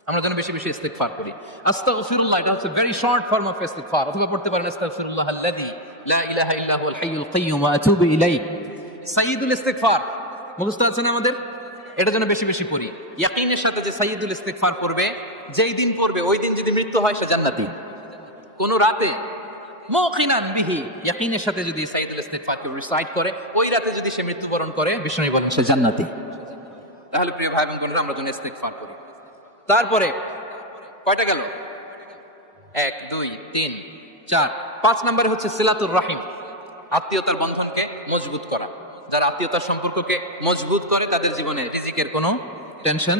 আমরা যেন বেশি বেশি ইস্তিগফার করি। আস্তাগফিরুল্লাহ, এটা হচ্ছে ভেরি শর্ট ফর্ম অফ ইস্তিগফার। অথবা পড়তে পারেন আস্তাগফিরুল্লাহ আল্লাযী লা ইলাহা ইল্লা হুয়াল হাইয়ুল কাইয়্যুম ওয়া আতুবু ইলাইহি। সাইয়্যিদুল ইস্তিগফার মুখস্থ আছে না আমাদের? এটা যেন বেশি বেশি পড়ি। ইয়াকিনের সাথে যে সাইয়্যিদুল ইস্তিগফার পড়বে, যেই দিন পড়বে ওই দিন যদি মৃত্যু হয় সে জান্নাতি। কোন রাতে মুকিনান বিহি, ইয়াকিনের সাথে যদি সাইয়্যিদুল ইস্তিগফার কে রিসাইট করে, ওই রাতে যদি সে মৃত্যুবরণ করে, বিষ্ণু বলেন সে জান্নাতি। তাহলে প্রিয় ভাই এবং বোনেরা, আমরা যেন ইস্তিগফার করি। তারপরে কয়টা গেল? 1 2 3 4 5 নম্বরে হচ্ছে সিলাতুর রাহিম, আত্মীয়তার বন্ধনকে মজবুত করা। যারা আত্মীয়তার সম্পর্ককে মজবুত করে তাদের জীবনে রিজিকের কোনো টেনশন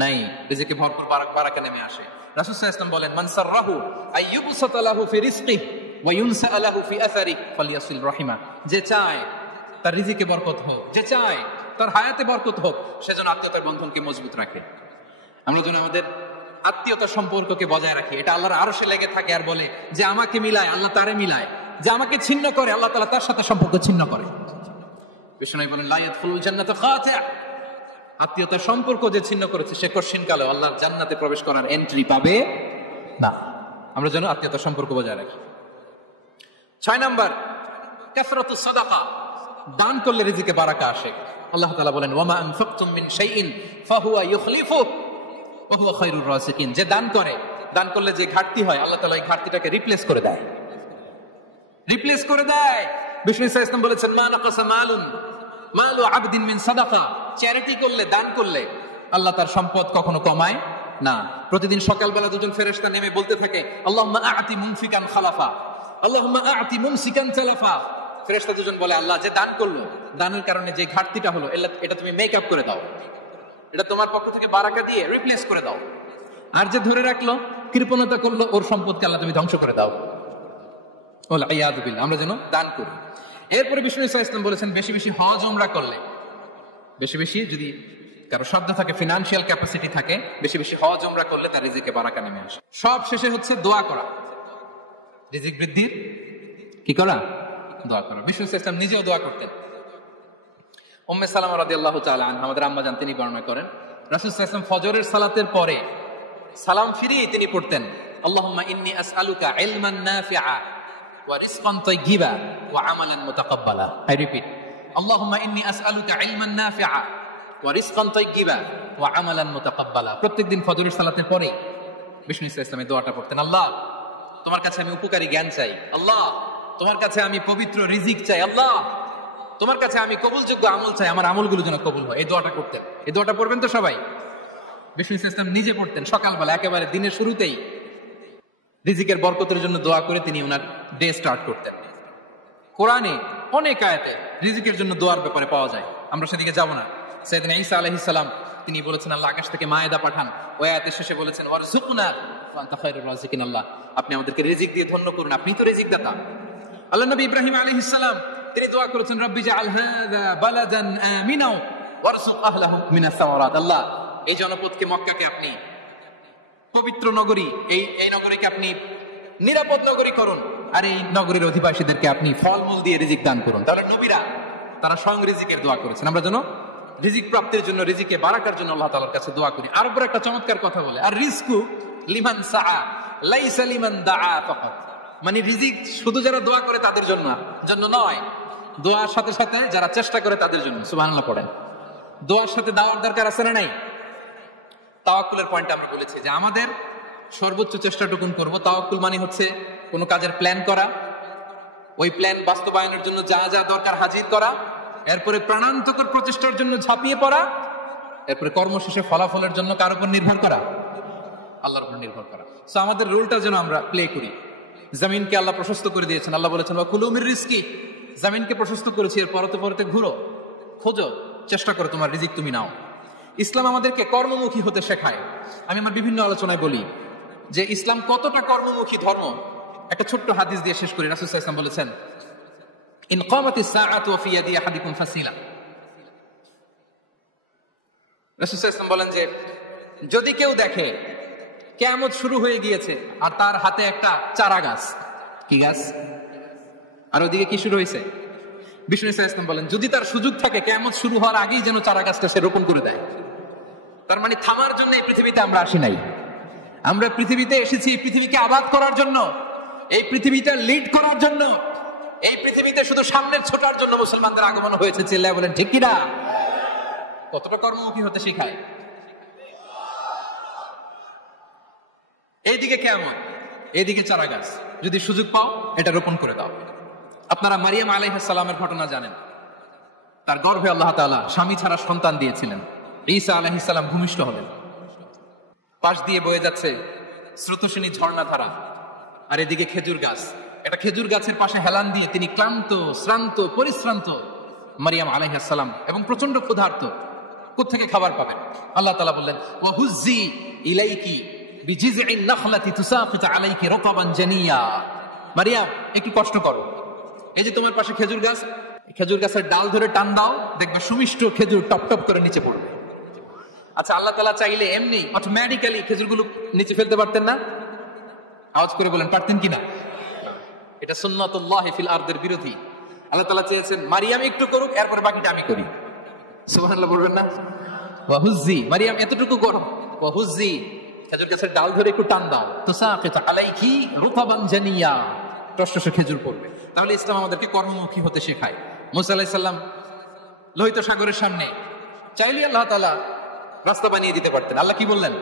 নাই, রিজিকে ভরপুর বারাকা নেমে আসে। রাসূল সাল্লাল্লাহু আলাইহি ওয়াসাল্লাম বলেন, মান সাররাহু আইয়ুবসাতা লাহু ফি রিজকিহি ওয়া ইউনসা লাহু ফি আসারিহি ফালইয়াসিল রাহিমা। যে চায় তার রিজিকে বরকত হোক, যে চায় তার হায়াতে বরকত হোক, সেজন্য আত্মীয়তার বন্ধনকে মজবুত রাখে। আমরা যেন আমাদের আত্মীয়তার সম্পর্ককে বজায় রাখি। এটা আল্লাহর আরশে লেগে থাকে আর বলে যে আমাকে মিলায়, আল্লাহ তারে মিলায়। যে আমাকে ছিন্ন করে, আল্লাহ তাআলা তার সাথে সম্পর্ক ছিন্ন করে। বিষ্ণু বলেন, লা ইয়াদখুলুল জান্নাতা খাতি'। আত্মীয়তার সম্পর্ক যে ছিন্ন করেছে সে কঠিনকালে আল্লাহর জান্নাতে প্রবেশ করার এন্ট্রি পাবে না। আমরা যেন আত্মীয়তার সম্পর্ক বজায় রাখি। 6 নাম্বার, কাসরাতুস সাদাকা, দান করলে রিজিকে বারাকা আসে। আল্লাহ তাআলা বলেন, ওয়া মা আনফাকতুম মিন শাইইন ফাহুয়া ইউখলিফুহু ওয়া হুয়া খায়রুর রাযিকিন। যে দান করে, দান করলে যে ঘাটতি হয় আল্লাহ তাআলা এই ঘাটতিটাকে রিপ্লেস করে দেয়, রিপ্লেস করে দেয়। বিষ্ণু ইসলাম বলেছেন, মা নাকাসা মালু আবদিন মিন সাদাকা। চ্যারিটি করলে, দান করলে আল্লাহ তার সম্পদ কখনো কমায় না। প্রতিদিন সকালবেলা দুজন ফেরেশতা নেমে বলতে থাকে, আল্লাহুম্মা আ'তি মুনফিকান খালাফা, আল্লাহুম্মা আ'তি মুমসিকান তালাফা। ফেরেশতা দুজন বলে, আল্লাহ যে দান করলো, দানের কারণে যে ঘাটতিটা হলো এটা তুমি মেক আপ করে দাও, এটা তোমার পক্ষ থেকে বারাকা দিয়ে রিপ্লেস করে দাও। আর যে ধরে রাখলো, কৃপণতা করলো, ওর সম্পদকে আল্লাহ তুমি ধ্বংস করে দাও। ওয়াল ইয়াযু বিল্লাহ। আমরা যেন দান করি। এরপরে বিষ্ণু ইসলাম বলেছেন, বেশি বেশি হজ উমরা করলে, বেশি বেশি যদি কারো সাধ্য থাকে, ফিনান্সিয়াল ক্যাপাসিটি থাকে, বেশি বেশি হজ উমরা করলে তার রিজিকে বারাকা নেমে আসে। সব শেষে হচ্ছে দোয়া করা, রিজিক বৃদ্ধির কি করা? দোয়া করা। বিষ্ণু ইসলাম নিজেও দোয়া করতেন। উম্মে সালামা রাদিয়াল্লাহু তাআলা আনহা, আমাদের আম্মা জান, তিনি বর্ণনা করেন, রাসূল সাল্লাল্লাহু আলাইহি ওয়াসাল্লাম ফজরের সালাতের পরে সালাম ফিরিয়ে তিনি পড়তেন, আল্লাহুম্মা ইন্নী আসআলুকা ইলমান নাফিআ ওয়া রিজকান তাইয়্যিবা ওয়া আমালান মুতাকাব্বালা। আই রিপিট, আল্লাহুম্মা ইন্নী আসআলুকা ইলমান নাফিআ ওয়া রিজকান তাইয়্যিবা ওয়া আমালান মুতাকাব্বালা। প্রত্যেকদিন ফজরের সালাতের পরে বিষ্ণু ইসলাম এই দোয়াটা পড়তেন, আল্লাহ তোমার কাছে আমি উপকারী জ্ঞান চাই, আল্লাহ তোমার কাছে আমি পবিত্র রিজিক চাই, আল্লাহ তোমার কাছে আমি কবুলযোগ্য আমল চাই, আমার আমলগুলো যেন কবুল হয়। এই দোয়াটা করতেন। এই দোয়াটা পড়বেন তো সবাই। বিষ্ণু ইসলাম নিজে পড়তেন সকালবেলা, একেবারে দিনের শুরুতেই রিজিকের বরকতের জন্য দোয়া করে তিনি ওনার ডে স্টার্ট করতেন। কোরআনে অনেক আয়াতে রিজিকের জন্য দোয়ার ব্যাপারে পাওয়া যায়, আমরা সেদিকে যাব না। সাইয়েদনা ঈসা আলাইহিস সালাম তিনি বলেছেন, আল্লাহ আকাশ থেকে মায়েদা পাঠান। ওই আয়াতের শেষে বলেছেন, ওয়ারযুকনা ওয়া আনতা খায়রুর রাযিকিন। আল্লাহ আপনি আমাদেরকে রিজিক দিয়ে ধন্য করুন, আপনি তো রিজিক দাতা। আল্লাহ নবী ইব্রাহিম আলাইহিস সালাম তিনি দোয়া করেছেন, রব্বি জাআল হাযা বালাদান আমিনা ওয়ারযুক আহলাহু মিনাস সামারাত। আল্লাহ এই জনপদকে, মক্কাকে আপনি পবিত্র নগরী, এই নগরীকে আপনি নিরাপদ নগরী করুন, আর এই নগরীর অধিবাসীদেরকে আপনি ফলমূল দিয়ে রিজিক দান করুন। তাহলে নবীরা তারা স্বয়ং রিজিকের দোয়া করেছেন। আমরা যেন রিজিক প্রাপ্তির জন্য, রিজিকে বারাকার জন্য আল্লাহ তাআলার কাছে দোয়া করি। আর উপর একটা চমৎকার কথা বলে, আর রিজকু লিমান সাআ লাইসা লিমান দাআ ফাকাত। মানে রিজিক শুধু যারা দোয়া করে তাদের জন্য নয়, দোয়ার সাথে সাথে যারা চেষ্টা করে তাদের জন্য। সুবহানাল্লাহ পড়েন। দোয়ার সাথে দাওয়ার দরকার আছে না নাই? তাওয়াক্কুলের পয়েন্ট আমরা বলেছি যে আমাদের সর্বোচ্চ চেষ্টাটুকুন করব। তাওয়াক্কুল মানে হচ্ছে কোনো কাজের প্ল্যান করা, ওই প্ল্যান বাস্তবায়নের জন্য যা যা দরকার হাজির করা, এরপরে প্রাণান্তকর প্রচেষ্টার জন্য ঝাঁপিয়ে পড়া, এরপরে কর্মশেষে ফলাফলের জন্য কার উপর নির্ভর করা? আল্লাহর উপর নির্ভর করা। সো আমাদের রোলটা যেন আমরা প্লে করি। জমিনকে আল্লাহ প্রশস্ত করে দিয়েছেন, আল্লাহ বলেছেন ওয়া কুলু মির রিজকি। জমিনকে প্রশস্ত করেছি, এর পরতে পরতে ঘুরো, খোঁজো, চেষ্টা করো তোমার রিজিক তুমি নাও। ইসলাম আমাদেরকে কর্মমুখী হতে শেখায়। আমি আমার বিভিন্ন আলোচনায় বলি যে ইসলাম কতটা কর্মমুখী ধর্ম। একটা ছোট্ট হাদিস দিয়ে শেষ করি। রাসূল সাল্লাল্লাহু আলাইহি ওয়াসাল্লাম বলেছেন, ইন কামাতিস সাআতু ওয়া ফি ইয়াদি আহাদিকুম ফাসিলা। রাসূল সাল্লাল্লাহু আলাইহি ওয়াসাল্লাম বলেন যে যদি কেউ দেখে কিয়ামত শুরু হয়ে গিয়েছে আর তার হাতে একটা চারা গাছ, কি গাছ, আর ওদিকে কি শুরু হয়েছে, বিষ্ণু সাল্লাল্লাহু আলাইহি ওয়াসাল্লাম বলেন যদি তার সুযোগ থাকে কিয়ামত শুরু হওয়ার আগেই যেন চারা গাছটা সে রোপণ করে দেয়। তার মানে থামার জন্য এই পৃথিবীতে আমরা আসি নাই, আমরা পৃথিবীতে এসেছি পৃথিবীকে আবাদ করার জন্য, এই পৃথিবীটা লিড করার জন্য, এই পৃথিবীতে শুধু সামনের ছোটার জন্য মুসলমানদের আগমন হয়েছে। চিল্লায় বলেন ঠিক কিনা? কতটা কর্মমুখী হতে শেখায়। এইদিকে কেমন, এইদিকে চারা গাছ, যদি সুযোগ পাও এটা রোপণ করে দাও। আপনারা মারিয়াম আলাইহিস সালামের ঘটনা জানেন। তার গর্ভে আল্লাহ তাআলা স্বামী ছাড়া সন্তান দিয়েছিলেন। ঈসা আলাইহিস সালাম ভূমিষ্ঠ হলেন। পাশ দিয়ে বয়ে যাচ্ছে স্রোতস্বিনী ঝর্ণাধারা, আর এদিকে খেজুর গাছ। এটা খেজুর গাছের পাশে হেলান দিয়ে তিনি ক্লান্ত, শ্রান্ত, পরিশ্রান্ত মারিয়াম আলাইহিস সালাম এবং প্রচন্ড ক্ষুধার্ত। কোত্থেকে খাবার পাবেন? আল্লাহ তাআলা বললেন ওয়াহুজ্জি ইলাইকি বিজিযইন নাখলাতি তুসাকিত আলাইকি রাতাবান জানিয়া। মারিয়াম একটু কষ্ট করো, এই যে তোমার পাশে খেজুর গাছ, খেজুর গাছের ডাল ধরে টান দাও, দেখবে সুমিষ্ট খেজুর টপ টপ করে নিচে পড়বে। আচ্ছা, আল্লাহ তাআলা চাইলে এমনি অটোমেটিক্যালি খেজুরগুলো নিচে ফেলতে পারতেন না? আওয়াজ করে বলেন পারতেন কিনা? এটা সুন্নাতুল্লাহি ফিল আরদের বিরোধী। আল্লাহ তাআলা চেয়েছেন মারিয়াম একটু করুক, এরপর বাকিটা আমি করি। সুবহানাল্লাহ বলবেন না? ওয়াহুজ্জি, মারিয়াম এতটুকু করো, ওয়াহুজ্জি খেজুর গাছের ডাল ধরে একটু টান দাও, তুসাকিত আলাইকি রাতাবান জানিয়া, টসটসে খেজুর পড়বে। তাহলে ইসলাম আমাদেরকে কর্মমুখী হতে শেখায়। মুসা আলাইহিস সালাম লোহিত সাগরের সামনে চাইলে আল্লাহ তাআলা রাস্তা বানিয়ে দিতে পারতেন। আল্লাহ কি বললেন?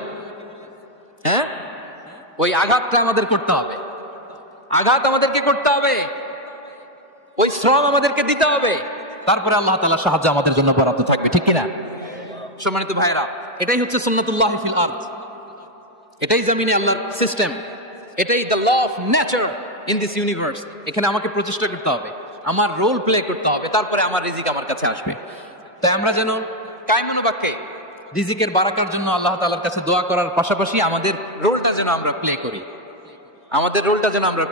হ্যাঁ, ওই আঘাতটা আমাদের করতে হবে, আঘাত আমাদেরকে করতে হবে, ওই শ্রম আমাদেরকে দিতে হবে, তারপরে আল্লাহ তাআলার সাহায্য আমাদের জন্য বরাদ্দ থাকবে। ঠিক কিনা? সম্মানিত ভাইরা, এটাই হচ্ছে সুন্নাতুল্লাহি ফিল আরদ, এটাই জমিনে আল্লাহর সিস্টেম, এটাই the law of nature in this universe. এখানে আমাকে প্রচেষ্টা করতে হবে, আমার রোল প্লে করতে হবে, তারপরে আমার রিজিক আমার কাছে আসবে। তাই আমরা যেন কায়মনো বাক্যে রিজিকের বারাকার জন্য আল্লাহ তাআলার কাছে দোয়া করার পাশাপাশি আমাদের রোলটা যেন আমরা প্লে করি, আমাদের রোলটা যেন আমরা